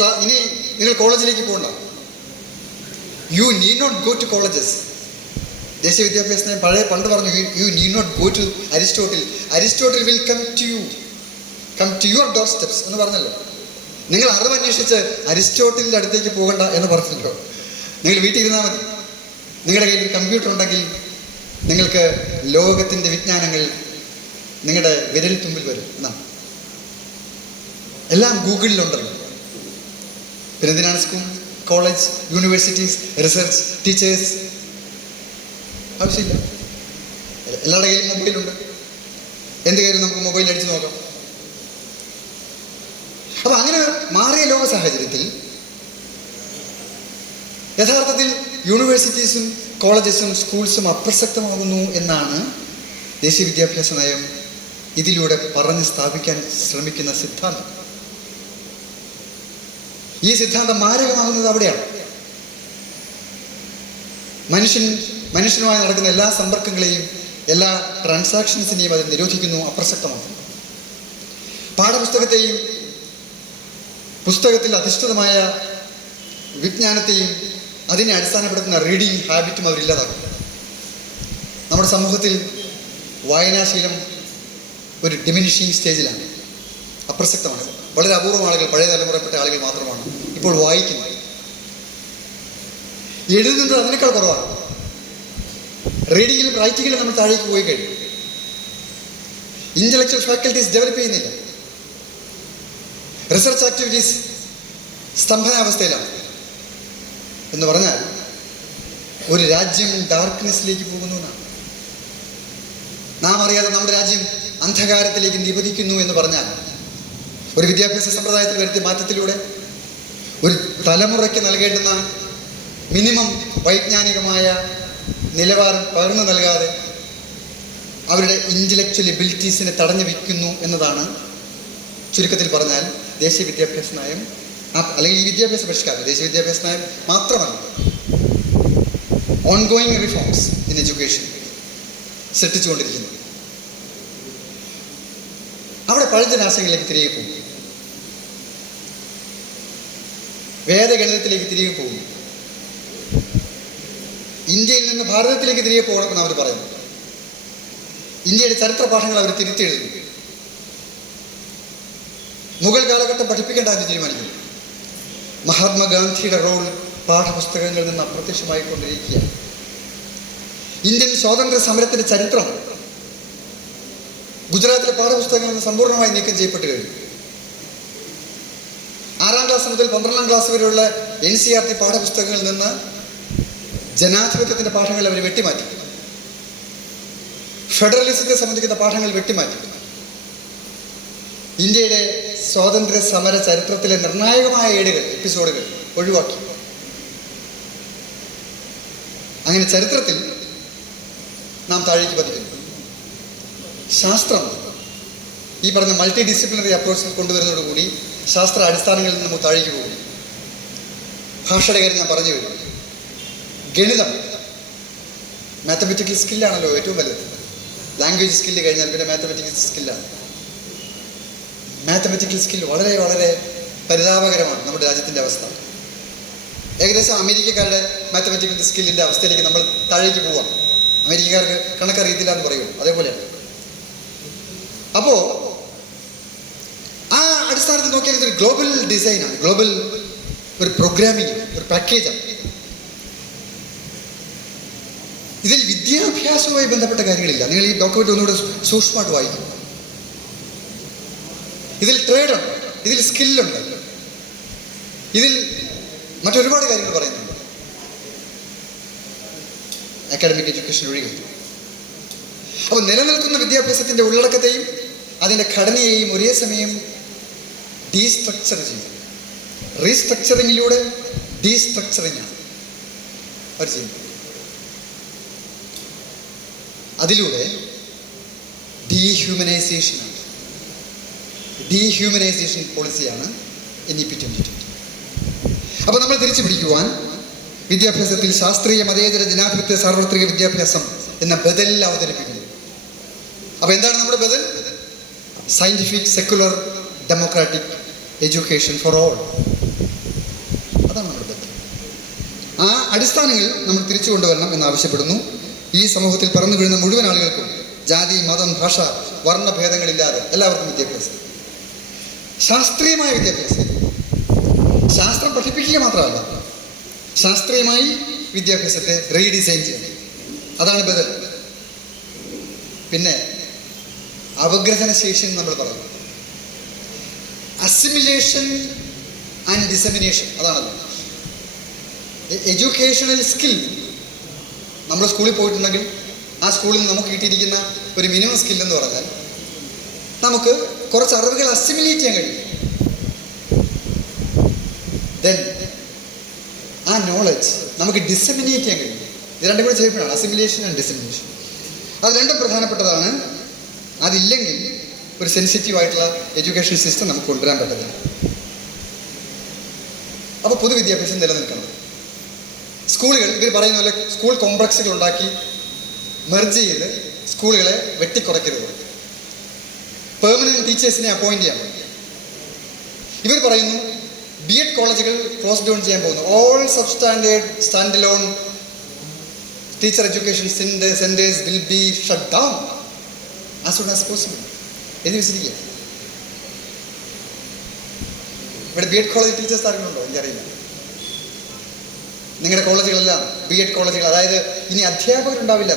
നിങ്ങൾ കോളേജിലേക്ക് പോകണ്ട, you need not go to colleges. ദേശീയ വിദ്യാഭ്യാസത്തിന് പണ്ട് പറഞ്ഞു you need not go to Aristotle will come to your door steps എന്ന് പറഞ്ഞല്ലോ. നിങ്ങൾ അറിവ് അന്വേഷിച്ച് അരിസ്റ്റോട്ടിലിൻ്റെ അടുത്തേക്ക് പോകണ്ട എന്ന് പറഞ്ഞല്ലോ. നിങ്ങൾ വീട്ടിൽ ഇരുന്നാൽ മതി. നിങ്ങളുടെ കയ്യിൽ കമ്പ്യൂട്ടർ ഉണ്ടെങ്കിൽ നിങ്ങൾക്ക് ലോകത്തിൻ്റെ വിജ്ഞാനങ്ങൾ നിങ്ങളുടെ വിരൽ തുമ്പിൽ വരും എന്നാണ്. എല്ലാം ഗൂഗിളിലുണ്ടല്ലോ. പിന്നെ എന്തിനാണ് school, college, universities, research, teachers? ആവശ്യമില്ല. എല്ലാവരുടെ കയ്യിലും മൊബൈലുണ്ട്. എന്ത് കാര്യം നമുക്ക് മൊബൈൽ അടിച്ച് നോക്കാം. അപ്പൊ അങ്ങനെ മാറിയ ലോക സാഹചര്യത്തിൽ യഥാർത്ഥത്തിൽ യൂണിവേഴ്സിറ്റീസും കോളേജസും സ്കൂൾസും അപ്രസക്തമാകുന്നു എന്നാണ് ദേശീയ വിദ്യാഭ്യാസ നയം ഇതിലൂടെ പറഞ്ഞ് സ്ഥാപിക്കാൻ ശ്രമിക്കുന്ന സിദ്ധാന്തം. ഈ സിദ്ധാന്തം മാരകമാകുന്നത് അവിടെയാണ്. മനുഷ്യനുമായി നടക്കുന്ന എല്ലാ സമ്പർക്കങ്ങളെയും എല്ലാ ട്രാൻസാക്ഷൻസിനെയും അത് നിരോധിക്കുന്നു, അപ്രസക്തമാക്കുന്നു. പാഠപുസ്തകത്തെയും പുസ്തകത്തിൽ അധിഷ്ഠിതമായ വിജ്ഞാനത്തെയും അതിനെ അടിസ്ഥാനപ്പെടുത്തുന്ന റീഡിങ് ഹാബിറ്റും അവരില്ലാതാക്കും. നമ്മുടെ സമൂഹത്തിൽ വായനാശീലം ഒരു ഡിമിനിഷിങ് സ്റ്റേജിലാണ്, അപ്രസക്തമാണ്. വളരെ അപൂർവം ആളുകൾ, പഴയ തലമുറയിൽപ്പെട്ട ആളുകൾ മാത്രമാണ് ഇപ്പോൾ വായിക്കുന്നത്. എഴുതുന്നത് അതിനേക്കാൾ കുറവാണ്. റീഡിങ്ങിലും റൈറ്റിങ്ങിലും നമ്മൾ താഴേക്ക് പോയി കഴിഞ്ഞു. ഇന്റലക്ച്വൽ ഫാക്കൽറ്റീസ് ഡെവലപ്പ് ചെയ്യുന്നില്ല. റിസർച്ച് ആക്ടിവിറ്റീസ് സ്തംഭനാവസ്ഥയിലാണ്. എന്ന് പറഞ്ഞാൽ ഒരു രാജ്യം ഡാർക്ക്നെസ്സിലേക്ക് പോകുന്നു എന്നാണ്. നാം അറിയാതെ നമ്മുടെ രാജ്യം അന്ധകാരത്തിലേക്ക് നിപതിക്കുന്നു എന്ന് പറഞ്ഞാൽ ഒരു വിദ്യാഭ്യാസ സമ്പ്രദായത്തിൽ വരുത്തിയ മാറ്റത്തിലൂടെ ഒരു തലമുറയ്ക്ക് നൽകേണ്ടുന്ന മിനിമം വൈജ്ഞാനികമായ നിലവാരം പകർന്നു നൽകാതെ അവരുടെ ഇൻ്റലക്ച്വൽ എബിലിറ്റീസിനെ തടഞ്ഞു വയ്ക്കുന്നു എന്നതാണ് ചുരുക്കത്തിൽ പറഞ്ഞാൽ ദേശീയ വിദ്യാഭ്യാസ നയം, അല്ലെങ്കിൽ ഈ വിദ്യാഭ്യാസ പരിഷ്കാരം. ദേശീയ വിദ്യാഭ്യാസ നയം മാത്രമല്ല, ഓൺഗോയിങ് റിഫോംസ് ഇൻ എഡ്യൂക്കേഷൻ സൃഷ്ടിച്ചുകൊണ്ടിരിക്കുന്നു. അവിടെ പഴഞ്ചനാശങ്ങളിലേക്ക് തിരികെ പോകും, വേദഗണിതത്തിലേക്ക് തിരികെ പോകും, ഇന്ത്യയിൽ നിന്ന് ഭാരതത്തിലേക്ക് തിരികെ പോകണമെന്ന് അവർ പറയുന്നു. ഇന്ത്യയുടെ ചരിത്ര പാഠങ്ങൾ അവർ തിരുത്തിയെഴുതുന്നു. മുഗൾ കാലഘട്ടം പഠിപ്പിക്കേണ്ട എന്ന് തീരുമാനിക്കുന്നു. മഹാത്മാഗാന്ധിയുടെ റോൾ പാഠപുസ്തകങ്ങളിൽ നിന്ന് അപ്രത്യക്ഷമായിക്കൊണ്ടിരിക്കുകയാണ്. ഇന്ത്യൻ സ്വാതന്ത്ര്യ സമരത്തിന്റെ ചരിത്രം ഗുജറാത്തിലെ പാഠപുസ്തകങ്ങളിൽ നിന്ന് സമ്പൂർണ്ണമായി നീക്കം ചെയ്യപ്പെട്ടു കഴിഞ്ഞു. 6ാം ക്ലാസ് മുതൽ 12ാം ക്ലാസ് വരെയുള്ള NCERT പാഠപുസ്തകങ്ങളിൽ നിന്ന് ജനാധിപത്യത്തിന്റെ പാഠങ്ങൾ അവർ വെട്ടിമാറ്റി. ഫെഡറലിസത്തെ സംബന്ധിക്കുന്ന പാഠങ്ങൾ വെട്ടിമാറ്റി. ഇന്ത്യയുടെ സ്വാതന്ത്ര്യ സമര ചരിത്രത്തിലെ നിർണായകമായ എപ്പിസോഡുകൾ ഒഴിവാക്കി. അങ്ങനെ ചരിത്രത്തിൽ നാം താഴേക്ക് പതിക്കുന്നു. ശാസ്ത്രം ഈ പറഞ്ഞ മൾട്ടി ഡിസിപ്ലിനറി അപ്രോച്ച് കൊണ്ടുവരുന്നതോടുകൂടി ശാസ്ത്ര അടിസ്ഥാനങ്ങളിൽ നിന്ന് നമ്മൾ താഴേക്ക് പോകും. ഭാഷയുടെ കാര്യം ഞാൻ പറഞ്ഞു വരും. ഗണിതം, മാത്തമെറ്റിക്കൽ സ്കില്ലാണല്ലോ ഏറ്റവും വലുത്. ലാംഗ്വേജ് സ്കില്ല് കഴിഞ്ഞാൽ പിന്നെ മാത്തമെറ്റിക്കൽ സ്കില്ലാണ്. മാത്തമെറ്റിക്കൽ സ്കിൽ വളരെ വളരെ പരിതാപകരമാണ് നമ്മുടെ രാജ്യത്തിൻ്റെ അവസ്ഥ. ഏകദേശം അമേരിക്കക്കാരുടെ മാത്തമെറ്റിക്കൽ സ്കില്ലിൻ്റെ അവസ്ഥയിലേക്ക് നമ്മൾ താഴേക്ക് പോവാം. അമേരിക്കക്കാർക്ക് കണക്കറിയത്തില്ല എന്ന് പറയുമോ, അതേപോലെയാണ്. അപ്പോൾ ആ അടിസ്ഥാനത്തിൽ നോക്കിയാൽ ഇതൊരു ഗ്ലോബൽ ഡിസൈനാണ്, ഗ്ലോബൽ ഒരു പ്രോഗ്രാമിംഗ്, ഒരു പാക്കേജാണ്. ഇതിൽ വിദ്യാഭ്യാസവുമായി ബന്ധപ്പെട്ട കാര്യങ്ങളില്ല. നിങ്ങൾ ഈ ഡോക്യുമെന്റ് ഒന്നുകൂടെ സൂക്ഷ്മമായിട്ട് വായിക്കും. ഇതിൽ ട്രേഡുണ്ട്, ഇതിൽ സ്കില്ലുണ്ട്, ഇതിൽ മറ്റൊരുപാട് കാര്യങ്ങൾ പറയുന്നുണ്ട്. അക്കാഡമിക് എഡ്യൂക്കേഷൻ ഒഴികെ. അപ്പോൾ നിലനിൽക്കുന്ന വിദ്യാഭ്യാസത്തിൻ്റെ ഉള്ളടക്കത്തെയും അതിൻ്റെ ഘടനയെയും ഒരേ സമയം ഡീസ്ട്രക്ചർ ചെയ്യും. റീസ്ട്രക്ചറിങ്ങിലൂടെ ഡീസ്ട്രക്ചറിങ്ങാണ് അവർ ചെയ്യുന്നത്. അതിലൂടെ ഡീഹ്യൂമനൈസേഷനാണ്. Dehumanisation പോളിസിയാണ് NEP 2020. അപ്പോൾ നമ്മൾ തിരിച്ചു പിടിക്കുവാൻ വിദ്യാഭ്യാസത്തിൽ ശാസ്ത്രീയ മതേതര ജനാധിപത്യ സാർവത്രിക വിദ്യാഭ്യാസം എന്ന ബദൽ അവതരിപ്പിക്കുന്നു. അപ്പോൾ എന്താണ് നമ്മുടെ ബദൽ? Scientific secular democratic education for all. അതാണ് നമ്മുടെ ബദൽ. ആ അടിസ്ഥാനങ്ങൾ നമ്മൾ തിരിച്ചു കൊണ്ടുവരണം എന്നാവശ്യപ്പെടുന്നു. ഈ സമൂഹത്തിൽ പറന്നു വീഴുന്ന മുഴുവൻ ആളുകൾക്കും ജാതി, മതം, ഭാഷ, വർണ്ണഭേദങ്ങളില്ലാതെ എല്ലാവർക്കും വിദ്യാഭ്യാസം, ശാസ്ത്രീയമായ വിദ്യാഭ്യാസം. ശാസ്ത്രം പഠിപ്പിക്കുക മാത്രമല്ല, ശാസ്ത്രീയമായി വിദ്യാഭ്യാസത്തെ റീഡിസൈൻ ചെയ്യണം. അതാണ് ബദൽ. പിന്നെ അപഗ്രഥന ശേഷി നമ്മൾ പറയും. അസിമിലേഷൻ ആൻഡ് ഡിസമിനേഷൻ, അതാണല്ലോ എഡ്യൂക്കേഷണൽ സ്കിൽ. നമ്മൾ സ്കൂളിൽ പോയിട്ടുണ്ടെങ്കിൽ ആ സ്കൂളിൽ നിന്ന് നമുക്ക് കിട്ടിയിരിക്കുന്ന ഒരു മിനിമം സ്കില്ലെന്ന് പറഞ്ഞാൽ നമുക്ക് കുറച്ച് അറിവുകൾ അസിമിലേറ്റ് ചെയ്യാൻ കഴിയും. ദെൻ ആ നോളജ് നമുക്ക് ഡിസമിനേറ്റ് ചെയ്യാൻ കഴിയും. ഇത് രണ്ടും കൂടെ ചെയ്യപ്പെടുകയാണ്, അസിമിലേഷൻ ആൻഡ് ഡിസമിനേഷൻ. അത് രണ്ടും പ്രധാനപ്പെട്ടതാണ്. അതില്ലെങ്കിൽ ഒരു സെൻസിറ്റീവായിട്ടുള്ള എഡ്യൂക്കേഷൻ സിസ്റ്റം നമുക്ക് കൊണ്ടുവരാൻ പറ്റത്തില്ല. അപ്പോൾ പൊതുവിദ്യാഭ്യാസം നിലനിൽക്കണം. സ്കൂളുകൾ ഇവർ പറയുന്ന പോലെ സ്കൂൾ കോംപ്ലക്സുകൾ ഉണ്ടാക്കി മെർജ് ചെയ്ത് സ്കൂളുകളെ വെട്ടിക്കുറയ്ക്കരുത്. പെർമനന്റ് ടീച്ചേഴ്സിനെ അപ്പോയിന്റ് ചെയ്യണം. ഇവർ പറയുന്നു B.Ed കോളേജുകൾ ക്ലോസ് ഡൗൺ ചെയ്യാൻ പോകുന്നു. All sub standard stand alone teacher education centres will be shut down as soon as possible എന്ന് വെച്ചിരിക്കുക. ഇവിടെ B.Ed കോളേജ് ടീച്ചേഴ്സ് ആരെങ്കിലുണ്ടോ? എനിക്കറിയില്ല. നിങ്ങളുടെ കോളേജുകളെല്ലാം B.Ed കോളേജുകൾ, അതായത് ഇനി അധ്യാപകരുണ്ടാവില്ല.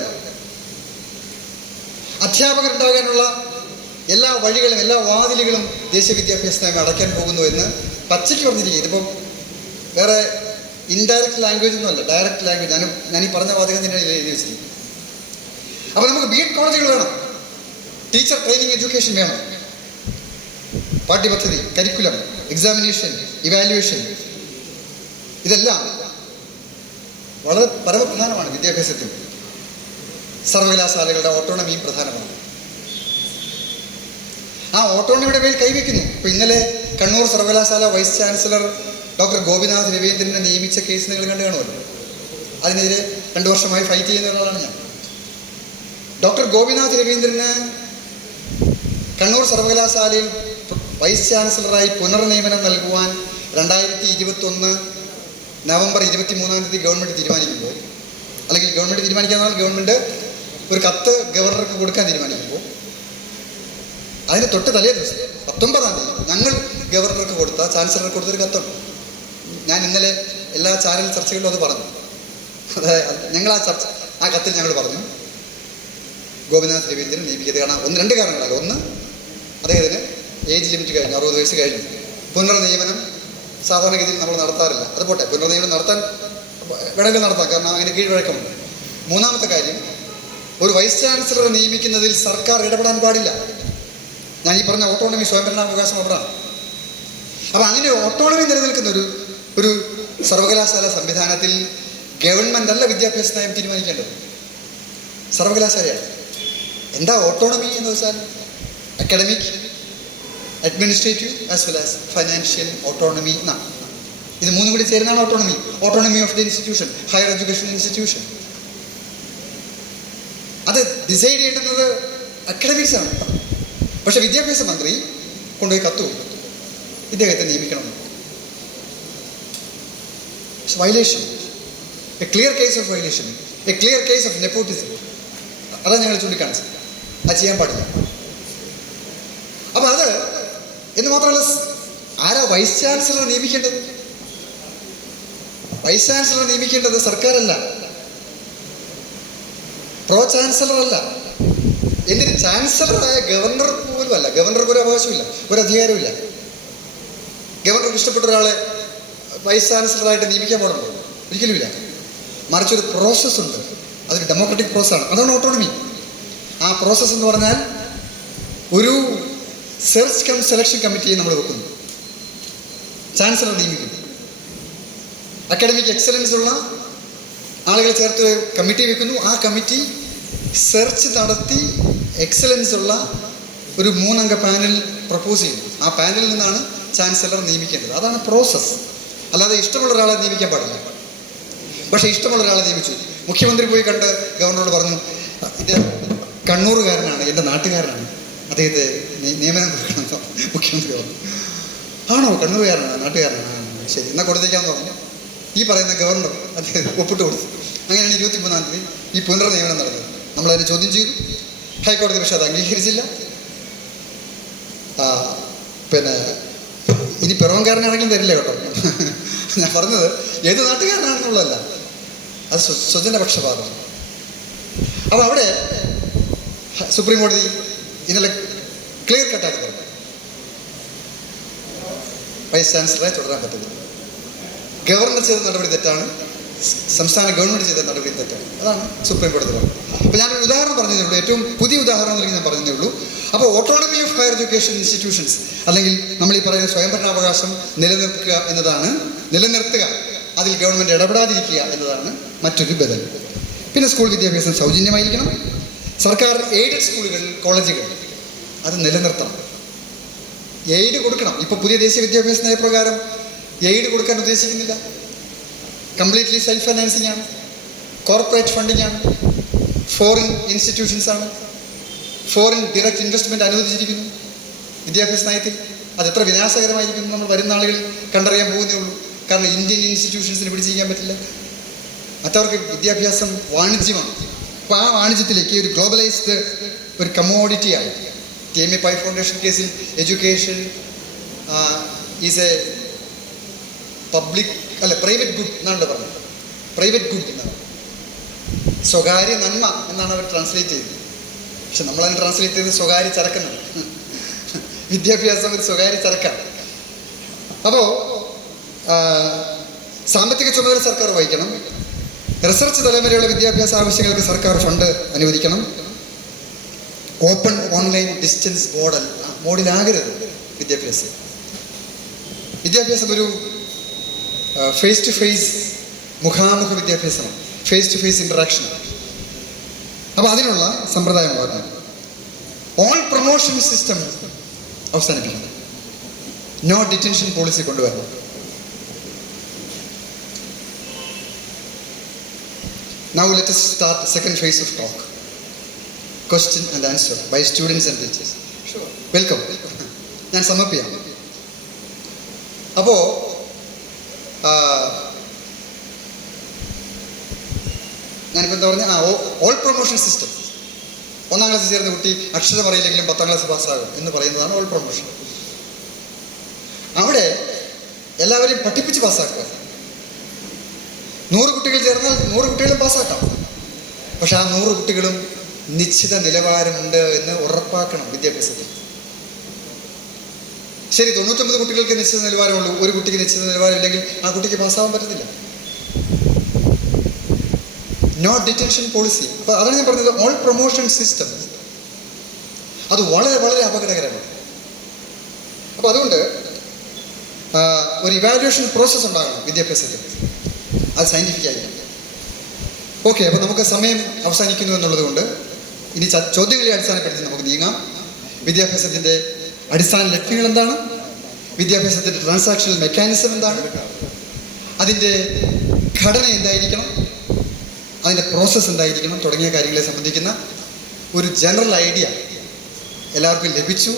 അധ്യാപകരുണ്ടാകാനുള്ള എല്ലാ വഴികളും എല്ലാ വാതിലുകളും ദേശീയ വിദ്യാഭ്യാസ നയം അടയ്ക്കാൻ പോകുന്നു എന്ന് പച്ചയ്ക്ക് പറഞ്ഞിരിക്കുക. ഇതിപ്പം വേറെ ഇൻഡയറക്റ്റ് ലാംഗ്വേജ് ഒന്നുമല്ല, ഡയറക്റ്റ് ലാംഗ്വേജ്. ഞാൻ ഈ പറഞ്ഞ വാചകം തന്നെ എഴുതി വെച്ചിരിക്കും. അപ്പോൾ നമുക്ക് B.Ed കോളേജുകൾ വേണം, ടീച്ചർ ട്രെയിനിങ് എഡ്യൂക്കേഷൻ വേണം, പാഠ്യപദ്ധതി, കരിക്കുലം, എക്സാമിനേഷൻ, ഇവാലുവേഷൻ, ഇതെല്ലാം വളരെ പരമപ്രധാനമാണ് വിദ്യാഭ്യാസത്തിൽ. സർവകലാശാലകളുടെ ഓട്ടോണമിയും പ്രധാനമാണ്. ആ ഓട്ടോണമിയുടെ മേൽ കൈവയ്ക്കുന്നു. ഇപ്പോൾ ഇന്നലെ കണ്ണൂർ സർവകലാശാല വൈസ് ചാൻസലർ ഡോക്ടർ ഗോപിനാഥ് രവീന്ദ്രനെ നിയമിച്ച കേസ് നിങ്ങൾ കണ്ടു കാണുമല്ലോ. അതിനെതിരെ 2 വർഷമായി ഫൈറ്റ് ചെയ്യുന്ന ഒരാളാണ് ഞാൻ. ഡോക്ടർ ഗോപിനാഥ് രവീന്ദ്രന് കണ്ണൂർ സർവകലാശാലയിൽ വൈസ് ചാൻസലറായി പുനർനിയമനം നൽകുവാൻ 2021 നവംബർ 23 ഗവൺമെൻറ് തീരുമാനിക്കുമ്പോൾ, അല്ലെങ്കിൽ ഗവൺമെൻറ് തീരുമാനിക്കാന്നാൽ ഗവൺമെൻറ് ഒരു കത്ത് ഗവർണർക്ക് കൊടുക്കാൻ തീരുമാനിക്കുമ്പോൾ, അതിന് തൊട്ട് തലേ ദിവസം 19 ഞങ്ങൾ ഗവർണർക്ക് കൊടുത്ത, ചാൻസലർക്ക് കൊടുത്തൊരു കത്തുണ്ട്. ഞാൻ ഇന്നലെ എല്ലാ ചാനൽ ചർച്ചകളിലും അത് പറഞ്ഞു. അതായത് ഞങ്ങൾ ആ കത്തിൽ ഞങ്ങൾ പറഞ്ഞു ഗോപിനാഥ് രവീന്ദ്രൻ നിയമിക്കുന്നത്. കാരണം 2 കാരണങ്ങളല്ല. ഒന്ന്, അദ്ദേഹത്തിന് ഏജ് ലിമിറ്റ് കഴിഞ്ഞു, 60 വയസ്സ് കഴിഞ്ഞു. പുനർനിയമനം സാധാരണഗതിയിൽ നമ്മൾ നടത്താറില്ല. അത് പോട്ടെ, പുനർനിയമനം നടത്താൻ വേണമെങ്കിൽ നടത്താം, കാരണം അതിന് കീഴ്വഴക്കമുണ്ട്. 3ാമത്തെ കാര്യം, ഒരു വൈസ് ചാൻസലറെ നിയമിക്കുന്നതിൽ സർക്കാർ ഇടപെടാൻ പാടില്ല. ഞാൻ ഈ പറഞ്ഞ ഓട്ടോണമി സ്വയംഭരണാവകാശം അവിടെയാണ്. അപ്പം അങ്ങനെ ഓട്ടോണമി നിലനിൽക്കുന്ന ഒരു സർവകലാശാല സംവിധാനത്തിൽ ഗവൺമെൻറ് അല്ല വിദ്യാഭ്യാസ നയം തീരുമാനിക്കേണ്ടത്, സർവകലാശാലയാണ്. എന്താ ഓട്ടോണമി എന്ന് വെച്ചാൽ academic, administrative as well as financial autonomy എന്നാണ്. ഇത് 3 കൂടി ചേരുന്നതാണ് autonomy. Autonomy of the institution, higher education institution. അത് ഡിസൈഡ് ചെയ്യേണ്ടുന്നത് അക്കാഡമിക്സ് ആണ്. പക്ഷെ വിദ്യാഭ്യാസ മന്ത്രി കൊണ്ടുപോയി കത്തു ഇദ്ദേഹത്തെ നിയമിക്കണമെന്ന്. Violation, a clear case of violation, a clear case of nepotism. അതാണ് ഞങ്ങൾ ചൂണ്ടിക്കാണിച്ചത്. അത് ചെയ്യാൻ പാടില്ല. അപ്പം അത് എന്ന് മാത്രമല്ല, ആരാ വൈസ് ചാൻസലർ നിയമിക്കേണ്ടത്? വൈസ് ചാൻസലർ നിയമിക്കേണ്ടത് സർക്കാരല്ല, പ്രോ ചാൻസലർ അല്ല. എന്തിന്? ചാൻസലറായ ഗവർണർ പോലും അല്ല. ഗവർണർക്ക് ഒരു അവകാശമില്ല, ഒരു അധികാരമില്ല. ഗവർണർക്ക് ഇഷ്ടപ്പെട്ട ഒരാളെ വൈസ് ചാൻസലറായിട്ട് നിയമിക്കാൻ പാടുണ്ടോ? ഒരിക്കലുമില്ല. മറിച്ചൊരു പ്രോസസ്സുണ്ട്, അതൊരു ഡെമോക്രാറ്റിക് പ്രോസസ്സാണ്. അതാണ് ഓട്ടോണമി. ആ പ്രോസസ്സ് എന്ന് പറഞ്ഞാൽ ഒരു സെർച്ച് കം സെലക്ഷൻ കമ്മിറ്റിയെ നമ്മൾ വെക്കുന്നു, ചാൻസലർ നിയമിക്കുന്നു. അക്കാഡമിക് എക്സലൻസ് ഉള്ള ആളുകളെ ചേർത്ത് കമ്മിറ്റി വെക്കുന്നു. ആ കമ്മിറ്റി സെർച്ച് നടത്തി എക്സലൻസ് ഉള്ള ഒരു 3 അംഗ പാനൽ പ്രപ്പോസ് ചെയ്യുന്നു. ആ പാനലിൽ നിന്നാണ് ചാൻസലർ നിയമിക്കേണ്ടത്. അതാണ് പ്രോസസ്സ്. അല്ലാതെ ഇഷ്ടമുള്ള ഒരാളെ നിയമിക്കാൻ പാടില്ല. പക്ഷേ ഇഷ്ടമുള്ള ഒരാളെ നിയമിച്ചു. മുഖ്യമന്ത്രി പോയി കണ്ട് ഗവർണറോട് പറഞ്ഞു, ഇത് കണ്ണൂറുകാരനാണ്, എൻ്റെ നാട്ടുകാരനാണ്, അദ്ദേഹത്തെ നിയമനം കൊടുക്കണമെന്നോ മുഖ്യമന്ത്രി പറഞ്ഞു. ആണോ, കണ്ണൂരുകാരനാണ്, നാട്ടുകാരനാണ്, ശരി എന്നാൽ കൊടുത്തേക്കാന്ന് പറഞ്ഞു. ഈ പറയുന്ന ഗവർണർ അദ്ദേഹം ഒപ്പിട്ട് കൊടുത്തു. അങ്ങനെയാണ് 23 ഈ പുനർനിയമനം നടന്നത്. നമ്മളതിനെ ചോദ്യം ചെയ്തു. ഹൈക്കോടതി പക്ഷേ അത് അംഗീകരിച്ചില്ല. പിന്നെ ഇനി പിറവംകാരനാണെങ്കിലും തരില്ല കേട്ടോ. ഞാൻ പറഞ്ഞത് ഏത് നാട്ടുകാരനാണെന്നുള്ളതല്ല, അത് സ്വജനപക്ഷപാതം. അപ്പോൾ അവിടെ സുപ്രീം കോടതി ഇന്നലെ ക്ലിയർ കട്ടായിട്ട് പറഞ്ഞു, വൈസ് ചാൻസലറെ തുടരാൻ പറ്റില്ല. ഗവർണർ ചെയ്ത നടപടി തെറ്റാണ്, സംസ്ഥാന ഗവൺമെൻറ് ചെയ്ത നടപടി തെറ്റാണ്. അതാണ് സുപ്രീം കോടതി പറഞ്ഞത്. അപ്പോൾ ഞാനൊരു ഉദാഹരണം പറഞ്ഞതേ ഉള്ളൂ, ഏറ്റവും പുതിയ ഉദാഹരണം എന്ന് ഞാൻ പറഞ്ഞതേ ഉള്ളൂ. അപ്പോൾ autonomy of higher education institutions, അല്ലെങ്കിൽ നമ്മൾ ഈ പറയുന്ന സ്വയംഭരണാവകാശം നിലനിർത്തുക, അതിൽ ഗവൺമെൻറ് ഇടപെടാതിരിക്കുക എന്നതാണ് മറ്റൊരു ബദൽ. പിന്നെ സ്കൂൾ വിദ്യാഭ്യാസം സൗജന്യമായിരിക്കണം. സർക്കാർ എയ്ഡഡ് സ്കൂളുകൾ, കോളേജുകൾ അത് നിലനിർത്തണം. എയ്ഡ് കൊടുക്കണം. ഇപ്പോൾ പുതിയ ദേശീയ വിദ്യാഭ്യാസ നയപ്രകാരം എയ്ഡ് കൊടുക്കാൻ ഉദ്ദേശിക്കുന്നില്ല. കംപ്ലീറ്റ്ലി സെൽഫ് ഫൈനാൻസിങ് ആണ്, കോർപ്പറേറ്റ് ഫണ്ടിങ് ആണ്, ഫോറിൻ ഇൻസ്റ്റിറ്റ്യൂഷൻസ് ആണ്, ഫോറിൻ ഡയറക്റ്റ് ഇൻവെസ്റ്റ്മെൻറ്റ് അനുവദിച്ചിരിക്കുന്നു വിദ്യാഭ്യാസ നയത്തിൽ. അത് എത്ര വിനാശകരമായിരിക്കുന്നു നമ്മൾ വരുന്ന ആളുകൾ കണ്ടറിയാൻ പോകുന്നേ ഉള്ളൂ. കാരണം ഇന്ത്യൻ ഇൻസ്റ്റിറ്റ്യൂഷൻസിന് പിടിച്ചിരിക്കാൻ പറ്റില്ല. മറ്റവർക്ക് വിദ്യാഭ്യാസം വാണിജ്യമാണ്. അപ്പോൾ ആ വാണിജ്യത്തിലേക്ക് ഒരു ഗ്ലോബലൈസ്ഡ് ഒരു കമ്മോഡിറ്റിയായി. TMA പൈ ഫൗണ്ടേഷൻ കേസിൽ education is A private good എന്നാണ് പറഞ്ഞത്. പ്രൈവറ്റ് ഗുഡ് എന്നാണ്, സ്വകാര്യ നന്മ എന്നാണ് അവർ ട്രാൻസ്ലേറ്റ് ചെയ്തത്. പക്ഷെ നമ്മളതിന് ട്രാൻസ്ലേറ്റ് ചെയ്തത് സ്വകാര്യ ചരക്കെന്നാണ്. വിദ്യാഭ്യാസം ഒരു സ്വകാര്യ ചരക്കാണ്. അപ്പോൾ സാമ്പത്തിക ചുമതല സർക്കാർ വഹിക്കണം. റിസർച്ച് തലം വിദ്യാഭ്യാസ ആവശ്യങ്ങൾക്ക് സർക്കാർ ഫണ്ട് അനുവദിക്കണം. ഓപ്പൺ ഓൺലൈൻ ഡിസ്റ്റൻസ് മോഡിലാകരുത് വിദ്യാഭ്യാസം. വിദ്യാഭ്യാസം ഒരു ഫേസ് ടു ഫേസ് മുഖാമുഖ വിദ്യാഭ്യാസമാണ്, ഫേസ് ടു ഫേസ് ഇൻട്രാക്ഷൻ. അപ്പോൾ അതിനുള്ള സമ്പ്രദായം പറഞ്ഞു. ഓൾ പ്രൊമോഷൻ സിസ്റ്റം അവസാനിപ്പിക്കണം. നോ ഡിറ്റൻഷൻ പോളിസി കൊണ്ടുവരണം. Now let us start the second phase of talk. Question and answer by students and teachers. Sure. Welcome. ഞാൻ sum up ചെയ്യാം. അപ്പോൾ ഞാനിപ്പോൾ എന്താ പറഞ്ഞാൽ ഓൾ പ്രൊമോഷൻ സിസ്റ്റം. 1ാം ക്ലാസ്സിൽ ചേർന്ന കുട്ടി അക്ഷരം അറിയില്ലെങ്കിലും 10ാം ക്ലാസ് പാസ്സാകും എന്ന് പറയുന്നതാണ് ഓൾ പ്രൊമോഷൻ. അവിടെ എല്ലാവരെയും പഠിപ്പിച്ച് പാസ്സാക്കുക. 100 കുട്ടികൾ ചേർന്നാൽ 100 കുട്ടികളും പാസ്സാക്കാം. പക്ഷെ ആ 100 കുട്ടികളും നിശ്ചിത നിലവാരമുണ്ട് എന്ന് ഉറപ്പാക്കണം വിദ്യാഭ്യാസത്തിൽ. ശരി, 99 കുട്ടികൾക്ക് നിശ്ചിത നിലവാരമുള്ളൂ, ഒരു കുട്ടിക്ക് നിശ്ചിത നിലവാരം ഇല്ലെങ്കിൽ ആ കുട്ടിക്ക് പാസ്സാവാൻ പറ്റത്തില്ല. No detention policy. അപ്പോൾ അതാണ് ഞാൻ പറഞ്ഞത്, ഓൾ പ്രൊമോഷൻ സിസ്റ്റം അത് വളരെ വളരെ അപകടകരമാണ്. അപ്പോൾ അതുകൊണ്ട് ഒരു ഇവാലുവേഷൻ പ്രോസസ്സ് ഉണ്ടാകണം വിദ്യാഭ്യാസത്തിൽ. അത് സയൻറ്റിഫിക് ആയിരിക്കും. ഓക്കെ, അപ്പോൾ നമുക്ക് സമയം അവസാനിക്കുന്നു എന്നുള്ളത് കൊണ്ട് ഇനി ചോദ്യങ്ങളെ അടിസ്ഥാനപ്പെടുത്തി നമുക്ക് നീങ്ങാം. വിദ്യാഭ്യാസത്തിൻ്റെ അടിസ്ഥാന ലക്ഷ്യങ്ങൾ എന്താണ്? വിദ്യാഭ്യാസത്തിൻ്റെ ട്രാൻസാക്ഷണൽ മെക്കാനിസം എന്താണ്? അതിൻ്റെ ഘടന എന്തായിരിക്കണം? അതിൻ്റെ പ്രോസസ്സ് എന്തായിരിക്കണം? തുടങ്ങിയ കാര്യങ്ങളെ സംബന്ധിക്കുന്ന ഒരു ജനറൽ ഐഡിയ എല്ലാവർക്കും ലഭിച്ചു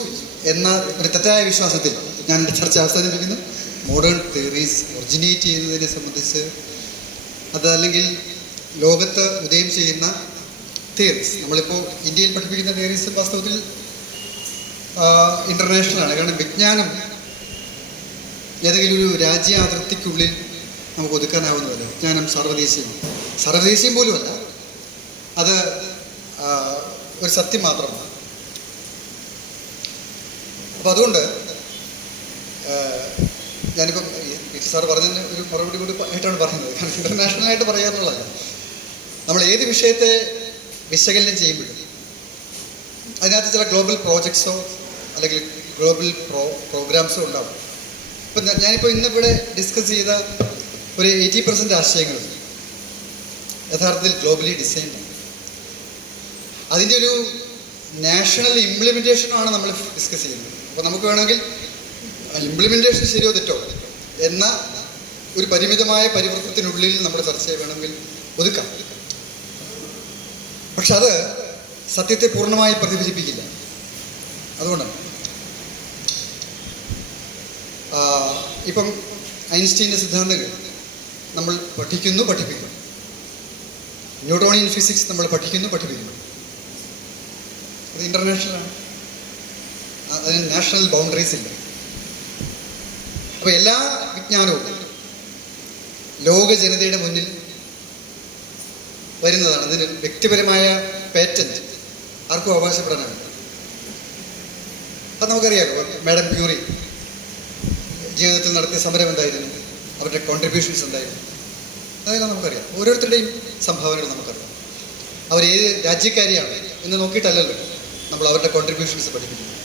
എന്ന ഒരു തെറ്റായ വിശ്വാസത്തിൽ ഞാൻ എൻ്റെ ചർച്ച അവസാനിപ്പിക്കുന്നു. മോഡേൺ തിയറീസ് ഒറിജിനേറ്റ് ചെയ്യുന്നതിനെ സംബന്ധിച്ച്, അതല്ലെങ്കിൽ ലോകത്ത് ഉദയം ചെയ്യുന്ന തിയറീസ്, നമ്മളിപ്പോൾ ഇന്ത്യയിൽ പഠിപ്പിക്കുന്ന തിയറീസ് വാസ്തവത്തിൽ ഇൻ്റർനാഷണലാണ്. കാരണം വിജ്ഞാനം ഏതെങ്കിലും ഒരു രാജ്യാതിർത്തിക്കുള്ളിൽ നമുക്ക് ഒതുക്കാനാവുന്നതല്ല. വിജ്ഞാനം സർവ്വദേശീയം പോലുമല്ല. അത് ഒരു സത്യം മാത്രമാണ്. അപ്പം അതുകൊണ്ട് ഞാനിപ്പം സാർ പറഞ്ഞതിന് ഒരു മറുപടി കൂടി ആയിട്ടാണ് പറയുന്നത്. കാരണം ഇൻ്റർനാഷണലായിട്ട് പറയാന്നുള്ളതല്ല. നമ്മൾ ഏത് വിഷയത്തെ വിശകലനം ചെയ്യുമ്പോഴും അതിനകത്ത് ചില ഗ്ലോബൽ പ്രോജക്ട്സോ അല്ലെങ്കിൽ ഗ്ലോബൽ പ്രോഗ്രാംസോ ഉണ്ടാവും. ഇപ്പം ഞാനിപ്പോൾ ഇന്നിവിടെ ഡിസ്കസ് ചെയ്ത ഒരു 80% ആശയങ്ങൾ യഥാർത്ഥത്തിൽ ഗ്ലോബലി ഡിസൈൻഡ്. അതിൻ്റെ ഒരു നാഷണൽ ഇംപ്ലിമെൻറ്റേഷനാണ് നമ്മൾ ഡിസ്കസ് ചെയ്യുന്നത്. അപ്പോൾ നമുക്ക് വേണമെങ്കിൽ ഇംപ്ലിമെൻറ്റേഷൻ ശരിയോ തെറ്റോ എന്ന ഒരു പരിമിതമായ പരിവൃത്തത്തിനുള്ളിൽ നമ്മുടെ ചർച്ചയെ വേണമെങ്കിൽ ഒതുക്കാം. പക്ഷെ അത് സത്യത്തെ പൂർണ്ണമായി പ്രതിഫലിപ്പിക്കില്ല. അതുകൊണ്ടാണ് ഇപ്പം ഐൻസ്റ്റീൻ്റെ സിദ്ധാന്തങ്ങൾ നമ്മൾ പഠിപ്പിക്കുന്നു. ന്യൂട്ടോണിയൻ ഫിസിക്സ് നമ്മൾ പഠിപ്പിക്കുന്നു. അത് ഇൻ്റർനാഷണലാണ്. അതിന് നാഷണൽ ബൗണ്ടറീസ് ഇല്ല. അപ്പോൾ എല്ലാ വിജ്ഞാനവും ലോക ജനതയുടെ മുന്നിൽ വരുന്നതാണ്. അതിന് വ്യക്തിപരമായ പേറ്റന്റ് ആർക്കും അവകാശപ്പെടാനാണ്. അത് നമുക്കറിയാമല്ലോ. മാഡം ക്യൂറി ജീവിതത്തിൽ നടത്തിയ സമരം എന്തായിരുന്നു, അവരുടെ കോൺട്രിബ്യൂഷൻസ് എന്തായിരുന്നു, അതെല്ലാം നമുക്കറിയാം. ഓരോരുത്തരുടെയും സംഭാവനകൾ നമുക്കറിയാം. അവരേത് രാജ്യക്കാരിയാണ് എന്ന് നോക്കിയിട്ടല്ലല്ലോ നമ്മൾ അവരുടെ കോൺട്രിബ്യൂഷൻസ് പഠിപ്പിക്കുന്നത്.